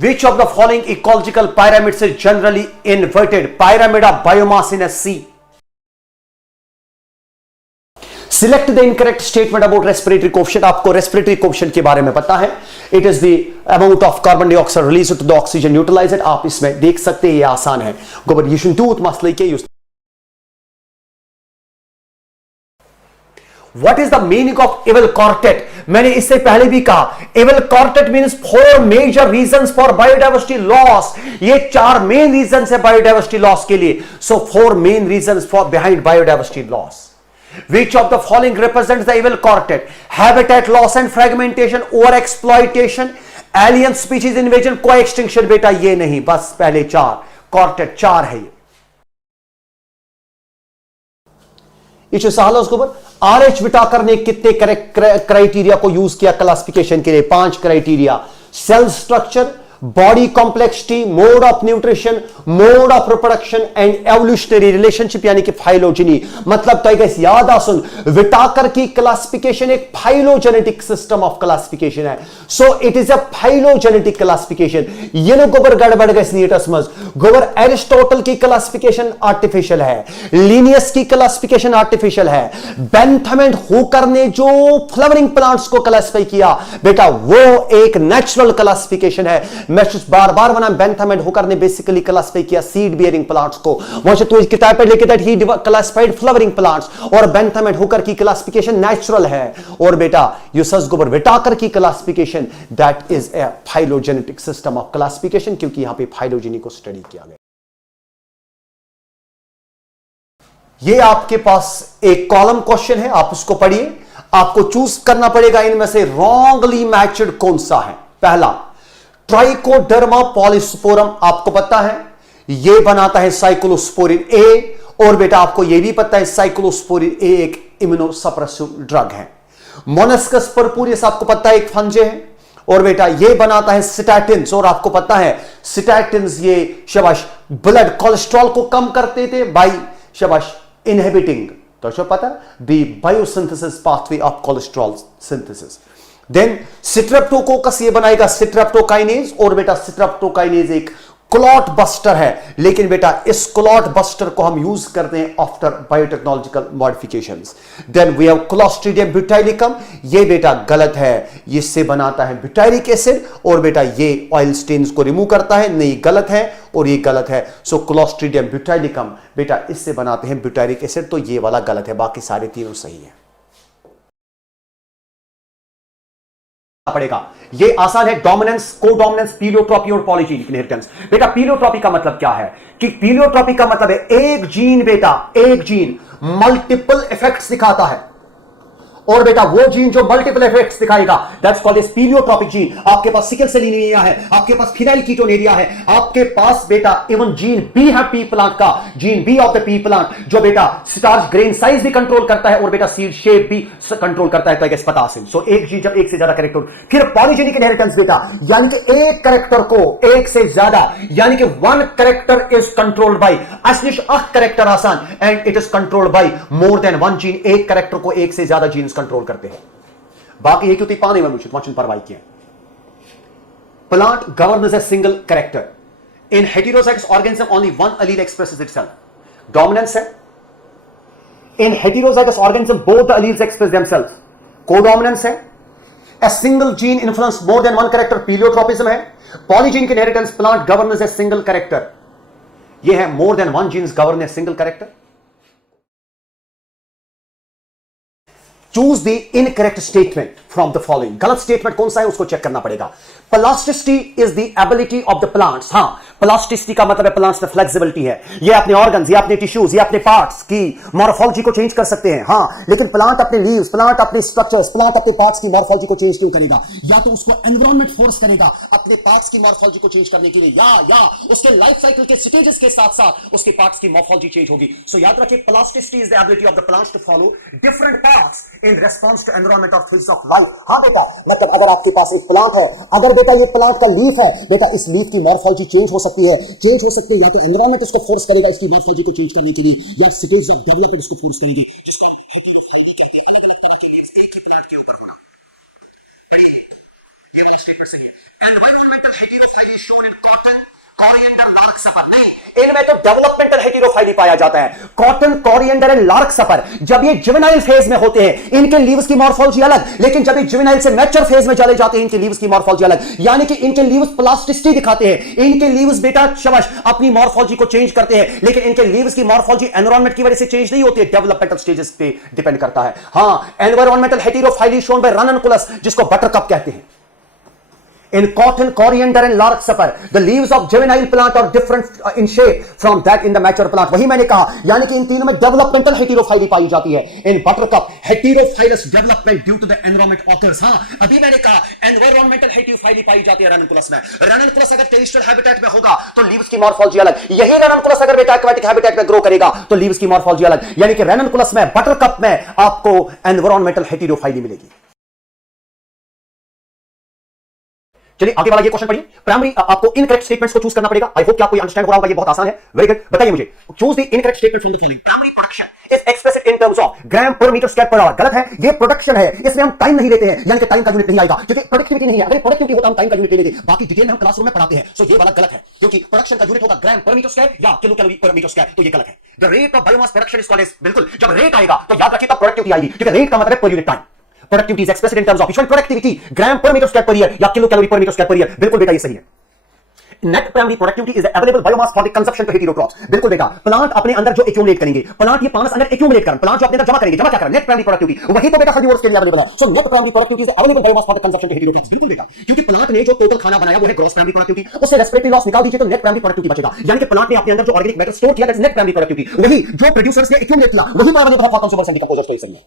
Which of the following ecological pyramids is generally inverted? Pyramid of biomass in a sea. Select the incorrect statement about respiratory coefficient. आपको respiratory coefficient के बारे में पता है. It is the amount of carbon dioxide released to the oxygen neutralized. आप इसमें देख सकते हैं, ये आसान है. गोबर ये शूट मसले के use. What is the meaning of evil quartet? मैंने इससे पहले भी कहा, evil quartet means 4 major reasons for biodiversity loss. ये 4 main reasons है biodiversity loss के लिए. So 4 main reasons for behind biodiversity loss. Which of the following represents the evil quartet? Habitat loss and fragmentation, overexploitation, alien species invasion, co-extinction. बेटा ये नहीं, बस पहले 4 quartet 4 है ये. सवाल उसके ऊपर RH विटाकर ने कितने क्राइटेरिया को यूज किया क्लासिफिकेशन के लिए? 5 criteria. Cell structure, body complexity, mode of nutrition, mode of reproduction and evolutionary relationship यानी कि फाइलोजेनी. मतलब तो गाइस याद आ सुन, विटाकर की क्लासिफिकेशन एक फाइलोजेनेटिक सिस्टम ऑफ क्लासिफिकेशन है. So it is a phylogenetic classification. ये लोग गोबर गड़बड़ गए नीटस मज. गोबर एरिस्टोटल की क्लासिफिकेशन आर्टिफिशियल है, लीनियस की क्लासिफिकेशन आर्टिफिशियल है. बेंथम एंड हुकर ने जो फ्लावरिंग प्लांट्स को क्लासिफाई किया बेटा वो एक नेचुरल क्लासिफिकेशन है. मैं बार बार बना, बेंथम एंड हुकर ने बेसिकली क्लासिफाई किया सीड बियरिंग प्लांट्स को. वहां से तू इस किताब पे लिखे that he classified flowering plants. और बेंथम एंड हुकर की क्लासिफिकेशन नेचुरल है. और बेटा यूसस गोबर विटाकर की classification that is a phylogenetic system of classification, क्योंकि यहां पे फाइलोजेनी को स्टडी किया गया. ये आपके पास एक कॉलम क्वेश्चन है, आप उसको पढ़िए. आपको चूज करना पड़ेगा इनमें से रॉन्गली मैच्ड कौन सा है. पहला ट्राइकोडर्मा पॉलीस्पोरम, आपको पता है यह बनाता है साइक्लोस्पोरिन ए. और बेटा आपको यह भी पता है साइक्लोस्पोरिन ए एक इम्यूनोसप्रेसिव ड्रग है. मोनस्कस परपुरियस आपको पता है एक फंजे है. और बेटा यह बनाता है स्टैटिन्स. और आपको पता है स्टैटिन्स ये शाबाश ब्लड कोलेस्ट्रॉल को कम करते थे बाय शाबाश इनहिबिटिंग, तो जो पता the biosynthesis pathway of cholesterol synthesis. Then streptococcus ये बनाएगा स्ट्रेप्टोकाइनेज. और बेटा स्ट्रेप्टोकाइनेज एक क्लॉट बस्टर है, लेकिन बेटा इस क्लॉट बस्टर को हम यूज करते हैं after biotechnological modifications. Then we have clostridium butylicum, ये बेटा गलत है, इससे बनाता है ब्यूटाइलिक एसिड. और बेटा ये ऑयल स्टेन्स को रिमूव करता है, नहीं गलत है और ये गलत है. सो क्लोस्ट्रीडियम ब्यूटाइलिकम बेटा इससे बनाते हैं ब्यूटाइलिक एसिड, तो ये वाला गलत है, बाकी सारे तीनों सही है. पड़ेगा ये आसान है. डोमिनेंस, कोडोमिनेंस, पीलियोट्रॉपी और पॉलीजेनिक इनहेरिटेंस. बेटा पीलियोट्रॉपी का मतलब क्या है कि पीलियोट्रॉपी का मतलब है एक जीन बेटा एक जीन मल्टीपल इफेक्ट्स दिखाता है. और बेटा वो जीन जो मल्टीपल इफेक्ट्स दिखाएगा दैट्स कॉल्ड एज पीलियोट्रॉपिक जीन. आपके पास सिकल सेल एनीमिया है, आपके पास फिनाइल कीटोनेरिया है, आपके पास बेटा इवन जीन बी है पी प्लांट का, gene B of the pea plant जो बेटा स्टार्च ग्रेन साइज भी कंट्रोल करता है और बेटा सीड शेप भी कंट्रोल करता है. तो आई पता है. सो एक जीन जब एक से ज्यादा कैरेक्टर. फिर पॉलीजेनिक इनहेरिटेंस बेटा यानी कि एक कैरेक्टर को एक से ज्यादा यानी कि one character is controlled by असनिश अख कैरेक्टर आसान and it is controlled by more than one gene. एक कैरेक्टर को एक से ज्यादा जीन्स कंट्रोल करते हैं. बाकी ये क्योंकि पाने में मुझे वाचन परवाई किया. Plant governs a single character. In heterozygous organism only one allele expresses itself. Dominance है. In heterozygous organism both the alleles express themselves. Codominance है. A single gene influence more than one character, pleiotropism है. Polygenic inheritance, plant governs a single character. ये है more than one genes govern a single character. Choose the incorrect statement from the following. गलत statement कौन सा है उसको check करना पड़ेगा. Plasticity is the ability of the plants. हां प्लास्टिसिटी का मतलब है प्लांट्स में फ्लेक्सिबिलिटी है. ये अपने ऑर्गन्स, ये अपने टिश्यूज, ये अपने पार्ट्स की मॉर्फोलॉजी को चेंज कर सकते हैं. हां लेकिन प्लांट अपने लीव्स, प्लांट अपने स्ट्रक्चर्स, प्लांट अपने पार्ट्स की मॉर्फोलॉजी को चेंज क्यों करेगा? या तो उसको एनवायरनमेंट फोर्स करेगा अपने पार्ट्स की मॉर्फोलॉजी को चेंज करने के लिए, या उसके लाइफ साइकिल के स्टेजेस के साथ साथ उसके पार्ट्स की मॉर्फोलॉजी चेंज होगी. सो याद रखिए plasticity is the ability of the plants to follow different parts in response to environment of physics of life. हां बेटा मतलब अगर आपके पास एक प्लांट है, अगर बेटा ये प्लांट का लीफ है बेटा, इस लीफ की मॉर्फोलॉजी चेंज हो सकती है. चेंज हो सकती है या तो एनवायरनमेंट उसको फोर्स करेगा इसकी मॉर्फोलॉजी को चेंज करने के लिए, या स्टेज ऑफ डेवलपमेंट उसको फोर्स करेगी. एनवायरनमेंटल कोरिएंडर लार्क सफर नहीं, इनमें तो डेवलपमेंटल हेटेरोफाइली पाया जाता है। कॉटन, कोरिएंडर एंड लार्क सफर जब ये जुवेनाइल फेज में होते हैं, इनके लीव्स की मॉर्फोलॉजी अलग, लेकिन जब ये जुवेनाइल से मैच्योर फेज में चले जाते हैं, इनके लीव्स की मॉर्फोलॉजी अलग, यानी कि इनके लीव्स प्लास्टिसिटी दिखाते हैं। इनके लीव्स बेटा शबाश अपनी मॉर्फोलॉजी को चेंज करते हैं, लेकिन इनके लीव्स की मॉर्फोलॉजी एनवायरनमेंट की वजह से चेंज नहीं होती है, डेवलपमेंटल स्टेजेस पे डिपेंड करता है। हां, एनवायरमेंटल हेटेरोफाइली शोन बाय रननकुलस, जिसको बटरकप कहते हैं। In cotton, coriander and larkspur, the leaves of juvenile plant are different in shape from that in the mature plant. वही मैंने कहा, यानी कि इन तीनों में developmental heterophyly पाई जाती है। In buttercup, heterophilous development due to the environment occurs। हाँ, अभी मैंने कहा environmental heterophyly पाई जाती है ranunculus में। ranunculus अगर terrestrial habitat में होगा तो leaves की morphology अलग, यही ranunculus अगर बेटा aquatic habitat में grow करेगा तो leaves की morphology अलग, यानी कि ranunculus में, buttercup में आपको environmental heterophyly मिलेगी। चलिए आगे वाला ये क्वेश्चन पढ़िए। प्राइमरी आपको इनकरेक्ट स्टेटमेंट्स को चूज करना पड़ेगा। आई होप कि आपको ये अंडरस्टैंड हो रहा होगा, ये बहुत आसान है। वेरी गुड, बताइए मुझे, choose the incorrect statement from the following. Primary production is expressed in terms of gram per metre square per hour. गलत है, ये प्रोडक्शन है, इसमें हम टाइम नहीं लेते हैं, यानी कि टाइम का यूनिट नहीं आएगा, क्योंकि प्रोडक्टिविटी नहीं है। अगर प्रोडक्टिविटी होता हम टाइम का यूनिट ले लेते, बाकी डिटेल में हम क्लासरूम में पढ़ाते हैं। सो ये वाला गलत है, क्योंकि प्रोडक्शन का यूनिट होगा ग्राम पर मीटर स्क्वायर या kilo calorie per metre square, तो ये गलत है। The rate of biomass production is called as, बिल्कुल, जब रेट आएगा तो याद रखिए तब प्रोडक्टिविटी आएगी, क्योंकि रेट का मतलब है per unit time. Productivity is expressed in terms of which one? Productivity, gram per meter square per year या kilo calorie per metre square per year. बिल्कुल बेटा ये सही है। Net primary productivity is available biomass for the consumption to heterotrophs. बिल्कुल बेटा, plant अपने अंदर जो एक्यूमुलेट करेंगे, प्लांट ये पास अंदर एक्यूमुलेट करें, प्लांट जो अपने अंदर जमा करेंगे, जमा क्या करें, नेट प्राइमरी प्रोडक्टिविटी, वही तो बेटा हर्बीवोर्स के लिए अवेलेबल है। So net primary productivity is available biomass for the consumption to heterotrophs. बिल्कुल बेटा, क्योंकि प्लांट ने जो टोटल खाना बनाया वो है ग्रॉस प्राइमरी प्रोडक्टिविटी, उससे रेस्पिरेटरी लॉस निकाल दीजिए तो नेट प्राइमरी प्रोडक्टिविटी बचेगा, यानी कि प्लांट ने अपने अंदर जो ऑर्गेनिक मैटर स्टोर किया, that is net primary productivity. वही जो प्रोड्यूसर्स ने एक्यूमुलेट किया वही अवेलेबल है फॉर कंज्यूमर्स एंड डिकंपोजर्स। तो इसलिए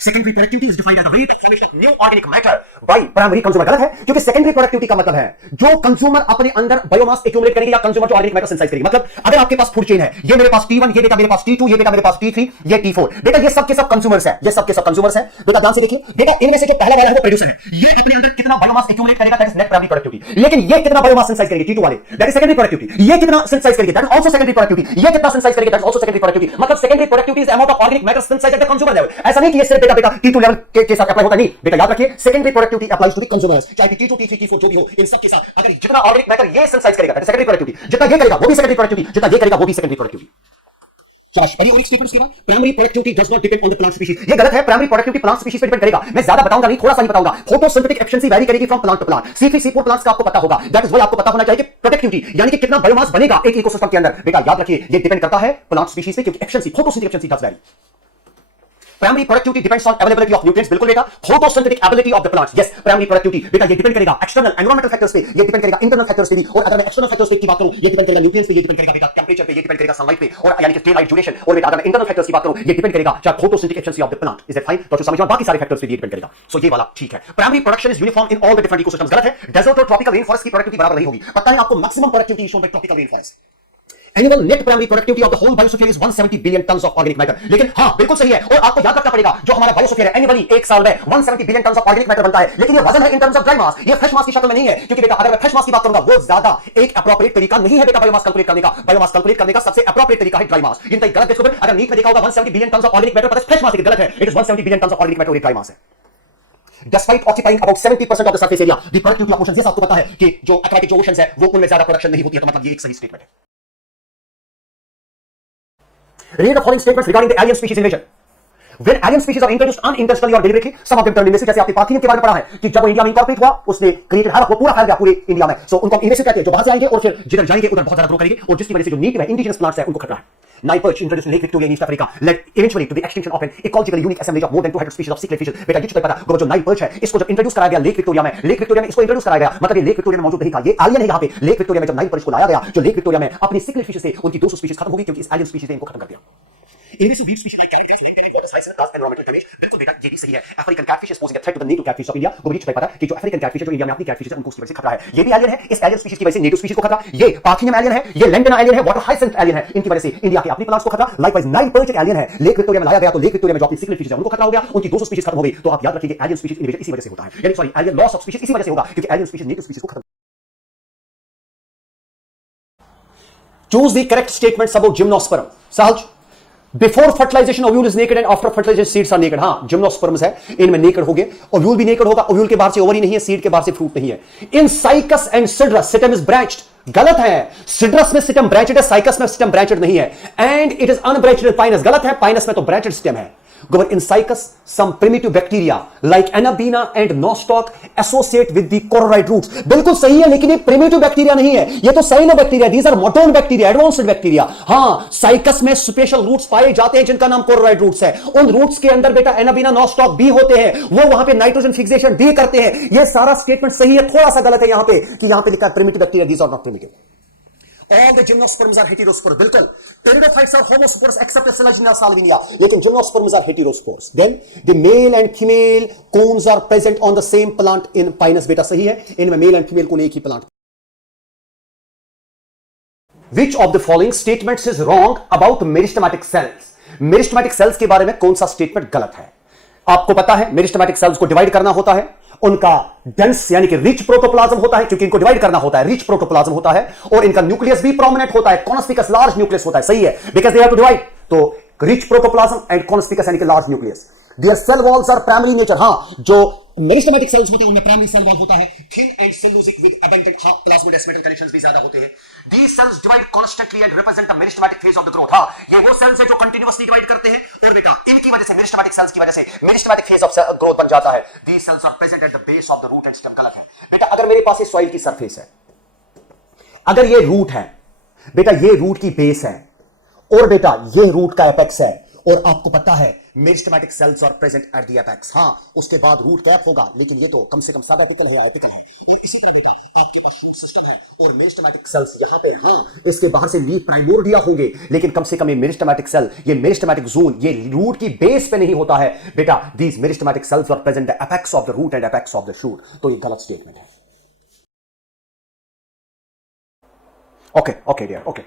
secondary productivity is defined as the rate of formation of new organic matter by primary consumer. गलत है, क्योंकि सेकेंडरी प्रोडक्टिविटी का मतलब है जो कंज्यूमर अपने अंदर बायोमास एक्यूमुलेट करेंगे या कंज्यूमर जो ऑर्गेनिक मैटर सिंथेसाइज करेंगे। मतलब अगर आपके पास फूड चेन है, ये मेरे पास T1, ये बेटा मेरे पास T2, ये बेटा मेरे पास T3, ये T4, बेटा ये सब के सब कंज्यूमर्स हैं, ये सब के सब कंज्यूमर्स हैं। बेटा ध्यान से देखिए, बेटा इनमें से जो पहला वाला है वो प्रोड्यूसर है, ये अपने अंदर कितना बायोमास एक्यूमुलेट करेगा, that is net primary productivity. लेकिन ये कितना बायोमास सिंथेसाइज करेगी, T2 वाले, दैट इज सेकेंडरी प्रोडक्टिविटी। ये कितना सिंथेसाइज करेगी, that is also secondary productivity. ये कितना सिंथेसाइज करेगी, that is also secondary productivity. मतलब secondary productivity is amount of organic matter synthesize at the consumer level. ऐसा नहीं कि ये सिर्फ बेटा T2 लेवल के साथ अप्लाई होता नहीं, बेटा याद रखिए secondary productivity applies to the consumers, चाहे T2, T3, T4 जो भी हो, इन सब के साथ अगर जितना ऑर्गेनिक मैटर ये सिंथेसाइज करेगा दैट इज सेकेंडरी प्रोडक्टिविटी, जितना ये करेगा वो भी सेकेंडरी प्रोडक्टिविटी, जितना ये करेगा वो भी secondary productivity. Primary productivity does not depend on the plant species. ये गलत है, प्राइमरी प्रोडक्टिविटी प्लांट स्पीशीज पे डिपेंड करेगा। मैं ज्यादा बताऊंगा नहीं, थोड़ा सा ही बताऊंगा। फोटोसिंथेटिक एफिशिएंसी वैरी करेगी from plant to plant. C3, C4 plants का आपको पता होगा, दैट इज व्हाई आपको पता होना चाहिए कि प्रोडक्टिविटी यानी कि कितना बायोमास बनेगा एक इकोसिस्टम के अंदर। बेटा याद रखिए ये डिपेंड करता है प्लांट स्पीशीज पे, क्योंकि efficiency, photosynthetic efficiency does vary. Primary productivity depends on availability of nutrients. बिल्कुल बेटा, photosynthetic ability of the plants, yes primary productivity बेटा ये डिपेंड करेगा एक्सटर्नल एनवायरमेंटल फैक्टर्स पे, ये डिपेंड करेगा इंटरनल फैक्टर्स पे भी। और अगर मैं एक्सटर्नल फैक्टर्स पे की बात करूं, ये डिपेंड करेगा न्यूट्रिएंट्स पे, ये डिपेंड करेगा बेटा टेंपरेचर पे, ये डिपेंड करेगा सनलाइट पे, और यानी कि डे लाइट ड्यूरेशन। और बेटा अगर मैं इंटरनल फैक्टर्स की बात करूं, ये डिपेंड करेगा चाहे photosynthetic efficiency of the plant. Is that fine? तो समझो बाकी सारे फैक्टर्स पे ये डिपेंड करेगा। सो ये वाला ठीक है। Primary production is uniform in all the different ecosystems. गलत है, डेजर्ट और ट्रॉपिकल रेन फॉरेस्ट की प्रोडक्टिविटी बराबर नहीं होगी। पता है आपको maximum productivity shown by tropical rain forest. Annual net primary productivity of the whole biosphere is 170 billion tons of organic matter। लेकिन हाँ बिल्कुल सही है, और आपको याद रखना पड़ेगा जो हमारा बायोस्फीयर है एनुअली एक साल में 170 billion tons of organic matter बनता है। लेकिन ये वजन है इन टर्म्स ऑफ ड्राई मास, ये फ्रेश मास की शक्ल में नहीं है, क्योंकि बेटा अगर मैं फ्रेश मास की बात करूंगा वो ज्यादा एक एप्रोप्रिएट तरीका नहीं है बेटा बायोमास कैलकुलेट करने का। बायोमास कैलकुलेट करने का सबसे एप्रोप्रिएट तरीका है ड्राई मास। इन तक गलत देखो, अगर नीट में देखा होगा 170 billion tons of organic matter, पर फ्रेश मास गलत है, it is 170 billion tons of organic matter, dry मास है। Despite occupying about 70% of the surface area, the productivity of oceans, ये आपको पता है कि जो एक्वाटिक जो ओशंस है वो उनमें ज्यादा प्रोडक्शन नहीं होती है, तो मतलब ये एक सही स्टेटमेंट है। Read the following statements regarding the alien species invasion. When alien species are introduced unintentionally or deliberately, some of them turn invasive। जैसे आपने पार्थियन के बारे में पढ़ा है कि जब वो इंडिया में इंकॉर्पोरेट हुआ, उसने क्रिएटेड हर वो पूरा फैल गया पूरे इंडिया में। सो उनको इन्वेसिव कहते हैं, जो बाहर से आएंगे और फिर जिधर जाएंगे उधर बहुत ज्यादा ग्रो करेंगे, और जिसकी वजह से जो नेटिव है इंडिजिनस प्लांट्स है उनको खतरा है। Nile perch introduced in Lake Victoria in East Africa led eventually to the extinction of an ecologically unique assemblage of more than 200 species of cichlid fishes। बेटा ये पता है जो नाइल पर्च है, इसको जब इंट्रोड्यूस कराया गया लेक विक्टोरिया में, लेक विक्टोरिया में इसको इंट्रोड्यूस कराया गया, मतलब ये लेक विक्टोरिया में मौजूद नहीं था, ये एलियन है यहाँ पे। लेक विक्टोरिया में जब नाइल पर्च को लाया गया, जो लेक विक्टोरिया में अपनी सिक्लिड फिशेस से उनकी 200 स्पीशीज खत्म हो गई, क्योंकि इस एलियन स्पीशीज ने इनको खत्म कर दिया। Invasive weed species like catfish linked with the plus environmental damage। बिल्कुल बेटा ये भी सही है। African catfish is posing a threat to the native catfish of India। गोबरी छुपाई पता कि जो अफ्रीकन कैटफिश है जो इंडिया में अपनी कैटफिश है उनको उसकी वजह से खतरा है। ये भी एलियन है, इस एलियन स्पीशीज की वजह से नेटिव स्पीशीज को खतरा। ये पार्थिनियम एलियन है, ये लेंटेना एलियन है, वाटर हाइसिंथ एलियन है, इनकी वजह से इंडिया के अपने प्लांट्स को खतरा। लाइकवाइज नाइल पर्च एक एलियन है, लेक विक्टोरिया में लाया गया, तो लेक विक्टोरिया में जो अपनी सिक्लिड फिशेस है उनको खतरा हो गया, उनकी 200 स्पीशीज खत्म हो गई। तो आप याद रखिए एलियन स्पीशीज इन्वेजन इसी वजह से होता है, यानी sorry alien loss of species इसी वजह से होगा, क्योंकि एलियन स्पीशीज नेटिव स्पीशीज को खत्म। Choose the correct statements about gymnosperm। सहज before fertilization ovule is naked and after fertilization seeds are naked. हां, जिम्नोस्पर्म्स है, इनमें नेकेड हो गए, ओव्यूल भी नेकेड होगा, ओव्यूल के बाहर से ओवरी नहीं है, सीड के बाहर से फ्रूट नहीं है। In Cycas and Cedrus stem is branched. गलत है, सिड्रस में सिटम ब्रांचेड है, साइकस में सिटम ब्रांचेड नहीं है। And it is अनब्रांचेड in Pinus. गलत है, पाइनस में तो ब्रांचेड सिटम है। Governor in Cycas, some primitive bacteria like Anabina and Nostoc associate with the chloride roots. बिल्कुल सही है, लेकिन ये primitive बैक्टीरिया नहीं है, ये तो सही ना bacteria. These are modern bacteria, advanced bacteria. हाँ, साइकस में स्पेशल रूट्स पाए जाते हैं जिनका नाम क्लोराइड रूट्स है। उन रूट्स के अंदर बेटा एनाबीना नॉस्टॉक भी होते हैं, वो वहां पे नाइट्रोजन फिक्सेशन भी करते हैं। ये सारा स्टेटमेंट सही है, थोड़ा सा गलत है यहां पे कि यहां पे लिखा है primitive bacteria, these are not primitive. All the gymnosperms are heterospores. बिल्कुल, Pteridophytes are homospores except Selagina salvinia. लेकिन gymnosperms are heterospores. Then the male and female cones are present on the same plant in Pinus. बेटा सही है, इनमें male and female cone एक ही plant. Which of the following statements is wrong about meristematic cells? Meristematic cells के बारे में कौन सा स्टेटमेंट गलत है? आपको पता है मेरिस्टेमेटिक सेल्स को डिवाइड करना होता है, उनका डेंस यानी कि रिच प्रोटोप्लाज्म होता है, क्योंकि इनको डिवाइड करना होता है, रिच प्रोटोप्लाज्म होता है, और इनका न्यूक्लियस भी प्रोमिनेंट होता है, कॉन्स्पिकस लार्ज न्यूक्लियस होता है। सही है, because they have to divide. तो रिच प्रोटोप्लाज्म एंड कॉन्स्पिकस यानी कि large nucleus. Their cell walls are primary nature. हां, जो मेरिस्टेमेटिक सेल्स होते हैं उनमें प्राइमरी सेल वॉल होता है, thin and cellulosic with abundant plasmodesmatal connections भी ज्यादा होते हैं। These cells divide constantly and represent the meristematic phase of the growth. हाँ, ये वो सेल्स है जो कंटिन्यूअसली डिवाइड करते हैं, और बेटा इनकी वजह से मेरिस्टेमेटिक सेल्स की वजह से मेरिस्टेमेटिक फेज ऑफ ग्रोथ बन जाता है। These cells are present at the base of the root and stem. गलत है बेटा। अगर मेरे पास ये सॉइल की सरफेस है, अगर ये रूट है बेटा, ये रूट की बेस है, और बेटा ये रूट का एपेक्स है, और आपको पता है meristematic cells are present at the apex. हां, उसके बाद रूट कैप होगा, लेकिन ये तो कम से कम सब एपिकल है, एपिकल है। और इसी तरह बेटा आपके पास शूट सिस्टम है, और मेरिस्टेमेटिक सेल्स यहां पे, हां, इसके बाहर से लीफ प्राइमोर्डिया होंगे, लेकिन कम से कम ये मेरिस्टेमेटिक सेल, ये मेरिस्टेमेटिक जोन, ये रूट की बेस पे नहीं होता है बेटा। These meristematic cells are present the apex of the root and apex of the shoot. तो ये गलत स्टेटमेंट है। Okay dear, okay.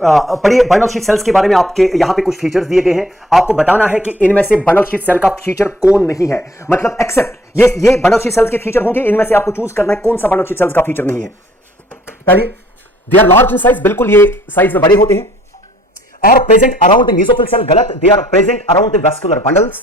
पढ़िए, बर्नल शीट सेल्स के बारे में आपके यहां पे कुछ फीचर्स दिए गए हैं। आपको बताना है कि इनमें से बर्नल शीट सेल का फीचर कौन नहीं है, मतलब एक्सेप्ट ये बर्नल शीट सेल्स के फीचर होंगे, इनमें से आपको चूज करना है कौन सा बर्नल शीट सेल्स का फीचर नहीं है। पहले, they are large in size, बिल्कुल ये साइज में बड़े होते हैं। Are present around the mesophyll cell, गलत, they are present around the vascular bundles.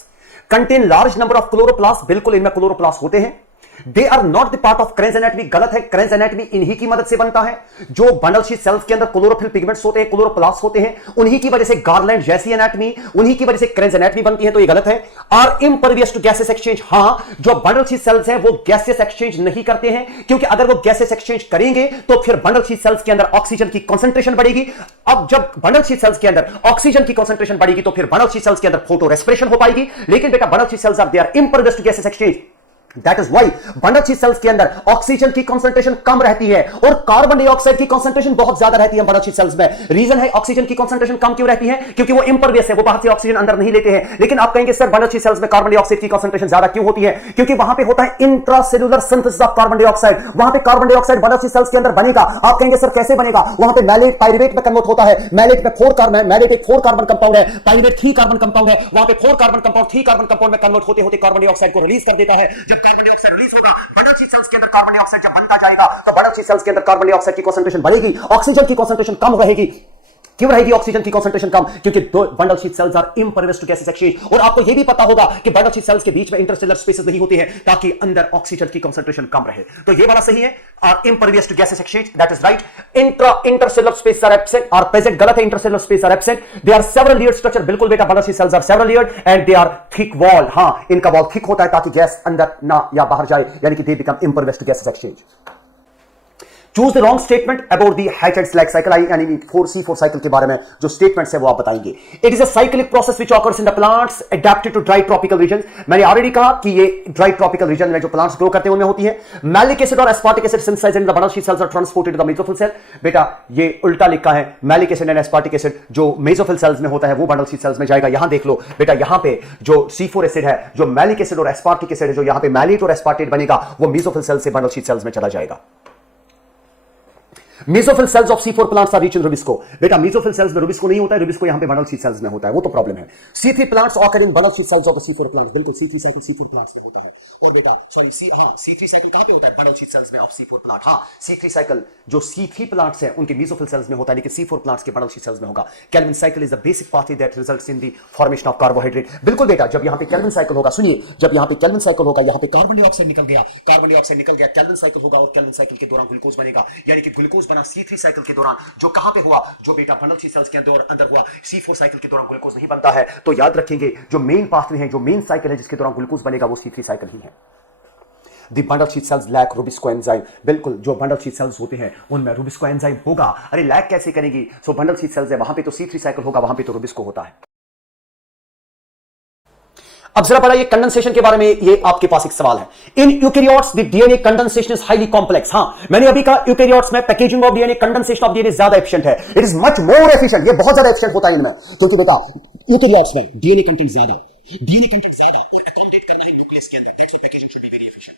Contain large number of chloroplast, बिल्कुल इनमें क्लोरोप्लास्ट होते हैं। They are not the part of Kranz anatomy, गलत है, क्रेंज एनाटमी इन्हीं की मदद से बनता है। जो बंडल शीट सेल्स के अंदर क्लोरोफिल पिगमेंट्स होते हैं, क्लोरोप्लास्ट होते हैं, उन्हीं की वजह से गार्लैंड जैसी एनाटमी, उन्हीं की वजह से क्रेंज एनाटमी बनती है। तो ये गलत है। Are impervious to gases exchange, हां, जो बंडल शीट सेल्स हैं वो गैसेस एक्सचेंज नहीं करते हैं, क्योंकि अगर वो गैसेस एक्सचेंज करेंगे तो फिर बंडल शीट सेल्स के अंदर ऑक्सीजन की कंसंट्रेशन बढ़ेगी। अब जब बंडल शीट सेल्स के अंदर ऑक्सीजन की कंसंट्रेशन बढ़ेगी तो फिर बंडल शीट सेल्स के अंदर फोटो रेस्पिरेशन हो पाएगी। लेकिन बेटा bundle sheath cells are they are impervious to gases exchange. That is why bundle sheath cells के अंदर ऑक्सीजन की कंसंट्रेशन कम रहती है और कार्बन डाइऑक्साइड की कंसंट्रेशन बहुत ज्यादा रहती है बंडल शीट सेल्स में। रीजन है ऑक्सीजन की कंसंट्रेशन कम क्यों रहती है, क्योंकि वो इम्परवियस है, वो बाहर से ऑक्सीजन अंदर नहीं लेते हैं। लेकिन आप कहेंगे सर बंडल शीट सेल्स में कार्बन डाइऑक्साइड की कंसंट्रेशन ज्यादा क्यों होती है, क्योंकि वहां पे होता है intracellular synthesis of carbon dioxide. वहां पे carbon dioxide bundle sheath cells के अंदर बनेगा। आप कहेंगे सर कैसे बनेगा, वहां पे मैलेट पाइरुवेट में कन्वर्ट होता है। मैलेट में 4 कार्बन, मैलेट एक 4 कार्बन कंपाउंड है, पाइरुवेट 3 कार्बन कंपाउंड है। वहां पे 4 कार्बन कंपाउंड 3 कार्बन कंपाउंड में कन्वर्ट होते होते कार्बन डाइऑक्साइड को रिलीज कर देता है। जब कार्बन डाइऑक्साइड रिलीज होगा, बंडल शीट सेल्स के अंदर कार्बन डाइऑक्साइड जब बनता जाएगा तो बंडल शीट सेल्स के अंदर कार्बन डाइऑक्साइड की कंसंट्रेशन बढ़ेगी, ऑक्सीजन की कंसंट्रेशन कम रहेगी। क्यों रहेगी ऑक्सीजन की कंसंट्रेशन कम, क्योंकि दो bundle sheath cells are impervious to gases exchange. और आपको यह भी पता होगा कि बंडल शीट सेल्स के बीच में इंटरसेलुलर स्पेसेस नहीं होते हैं ताकि अंदर ऑक्सीजन की कंसंट्रेशन कम रहे। तो ये वाला सही है, are impervious to gases exchange, that is right. Intercellular space are absent, are present, गलत है, intercellular space are absent. They are several layered structure, बिल्कुल बेटा bundle sheath cells are several layered and they are thick wall. हां, इनका wall thick होता है ताकि gas अंदर ना या बाहर जाए, यानी कि they become impervious to gases exchange. Choose the wrong statement about the Hatch Slack cycle, यानी 4C4 साइकिल के बारे में जो स्टेटमेंट्स है वो आप बताएंगे। It is a cyclic process which occurs in the plants adapted to dry tropical region. मैंने ऑलरेडी कहा कि ये ड्राई ट्रॉपिकल रीजन में जो प्लांट्स ग्रो करते हैं उनमें होती है। मैलिक एसिड और aspartic acid synthesized in the bundle sheath cells are transported to the mesophyll cell. बेटा ये उल्टा लिखा है, malic acid and aspartic acid जो मेसोफिल सेल्स में होता है वो बंडल शीट सेल्स में जाएगा। यहां देख लो बेटा, यहां पे जो C4 एसिड है, जो मैलिक एसिड और एस्पार्टिक एसिड है, जो यहां पे मैलेट और एस्पार्टेट बनेगा वो मेसोफिल सेल से बंडल शीट सेल्स में चला जाएगा। Mesophyll cells of C4 plants are rich in rubisco. बेटा मेसोफिल सेल्स में रुबिस्को नहीं होता है, रुबिस्को यहां पे बंडल शीट सेल्स में होता है, वो तो प्रॉब्लम है। C3 plants occur in bundle sheath sales of C4 plants, बिल्कुल C3 साइकिल C4 प्लांट्स में होता है। और बेटा सॉरी C3 साइकिल कहां पे होता है? बंडल शीट सेल्स में of C4 plant. C3 cycle जो C3 प्लांट्स है उनके मेसोफिल सेल्स में होता है, लेकिन C4 प्लांट्स के बंडल शीट सेल्स में होगा। Calvin cycle is the basic pathway that results in the formation of carbohydrate. बिल्कुल बेटा, जब यहां पे केल्विन साइकिल होगा, सुनिए, जब यहां पे केल्विन साइकिल होगा, यहां पे कार्बन डाइऑक्साइड निकल गया, केल्विन साइकिल होगा और केल्विन साइकिल के दौरान ग्लूकोज बनेगा, यानी कि ग्लूकोज बना C3 साइकिल के दौरान, जो कहां पे हुआ? जो बेटा बंडल शीट सेल्स के अंदर हुआ। C4 साइकिल के दौरान ग्लूकोज नहीं बनता है, तो याद रखेंगे जो मेन पाथवे है, जो मेन साइकिल है जिसके दौरान ग्लूकोज बनेगा, वो C3 साइकिल ही है। The bundle sheath cells lack Rubisco enzyme. बिल्कुल, जो बंडल शीट सेल्स होते हैं उनमें रुबिस्को एंजाइम होगा। अरे लैक कैसे करेंगी? सो बंडल शीट सेल्स है, वहां पे तो C3 साइकिल होगा, वहां पे तो रुबिस्को होता है। अब जरा पढ़ाइए कंडेंसेशन के बारे में, ये आपके पास एक सवाल है। In eukaryotes the DNA condensation is highly complex. मैंने अभी कहा यूकेरियोट्स में packaging of DNA, condensation of DNA ज्यादा एफिशिएंट है। It is much more efficient, ये बहुत ज्यादा एफिशिएंट होता है इनमें, क्योंकि बेटा यूकेरियोट्स में डीएनए कंटेंट ज्यादा और अकोमोडेट करना है न्यूक्लियस के अंदर, that's why packaging should be very efficient.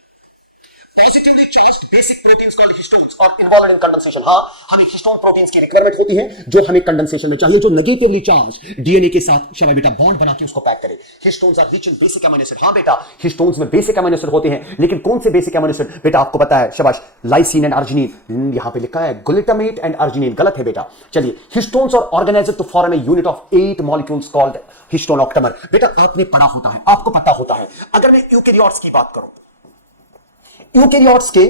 Positively charged basic proteins called histones और इन्वॉल्वड इन कंडेंसेशन। हमें हिस्टोन प्रोटीन्स की रिक्वायरमेंट होती है जो हमें कंडेंसेशन में चाहिए, जो नेगेटिवली चार्ज डीएनए के साथ शायद बेटा बॉन्ड बना के उसको पैक करे। Histones are rich in basic amino acid. बेटा हिस्टोन्स में बेसिक अमीनो एसिड होते हैं, लेकिन कौन से बेसिक अमीनो एसिड? बेटा आपको पता है, शाबाश, लाइसिन एंड अर्जिनिन। यहां पे लिखा है ग्लूटामेट एंड अर्जिनिन, गलत है बेटा। चलिए, histones are organized to form a unit of 8 molecules called histone octamer. बेटा आपने पढ़ा होता है, आपको पता होता है। अगर मैं यूकेरियोट्स की बात करूं, यूकेरियोट्स के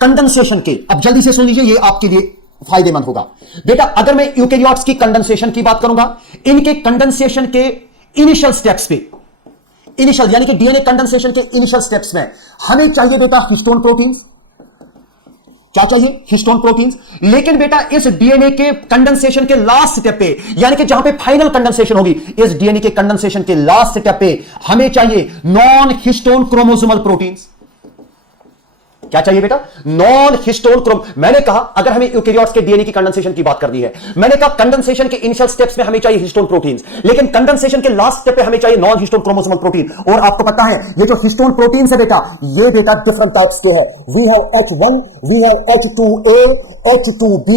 कंडेंसेशन के, अब जल्दी से सुन लीजिए, ये आपके लिए फायदेमंद होगा। बेटा अगर मैं यूकेरियोट्स की कंडेंसेशन की बात करूंगा, इनके कंडेंसेशन के इनिशियल स्टेप्स पे, इनिशियल यानी कि डीएनए कंडेंसेशन के इनिशियल स्टेप्स में हमें चाहिए बेटा हिस्टोन प्रोटीन्स। क्या चाहिए? Histone proteins. लेकिन बेटा इस डीएनए के कंडेंसेशन के लास्ट स्टेप पे, यानी कि जहां पे फाइनल कंडेंसेशन होगी, इस डीएनए के कंडेंसेशन के लास्ट स्टेप पे हमें चाहिए नॉन हिस्टोन क्रोमोसोमल प्रोटीन्स। क्या चाहिए बेटा? Non histone Chrome. मैंने कहा अगर हमें यूकेरियोट्स के डीएनए की कंडेंसेशन की बात करनी है, मैंने कहा कंडेंसेशन के इनिशियल स्टेप्स में हमें चाहिए हिस्टोन प्रोटीन्स, लेकिन कंडेंसेशन के लास्ट स्टेप पे हमें चाहिए नॉन हिस्टोन क्रोमोसोमल प्रोटीन। और आपको पता है ये जो हिस्टोन प्रोटीन्स है बेटा, ये बेटा डिफरेंट टाइप्स के हैं। We have H1, we have H2A, H2B,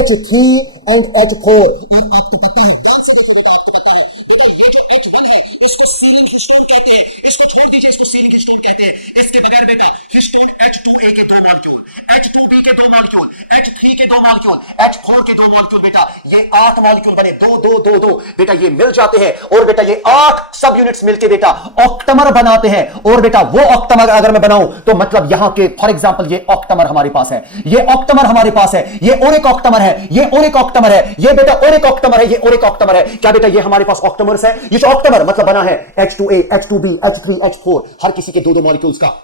H3 and H4। इसके बगैर बेटा हिस्टोन H2A के 2 मॉलिक्यूल, H2B के 2 मॉलिक्यूल, H3 के 2 मॉलिक्यूल, H4 के 2 मॉलिक्यूल, बेटा ये 8 मॉलिक्यूल बने, 2 बेटा ये मिल जाते हैं, और बेटा ये 8 सब यूनिट्स मिलके बेटा ऑक्टेमर बनाते हैं। और बेटा वो ऑक्टेमर अगर मैं बनाऊं तो मतलब यहां के फॉर एग्जांपल ये ऑक्टेमर हमारे पास है, ये ऑक्टेमर हमारे पास है, ये और एक ऑक्टेमर है, ये और एक ऑक्टेमर है, ये बेटा और एक ऑक्टेमर है, ये और एक ऑक्टेमर है। क्या बेटा ये हमारे पास ऑक्टेमर्स है? ये जो ऑक्टेमर मतलब बना है H2A, H2B, H3, H4, हर किसी के 2 मॉलिक्यूल्स का।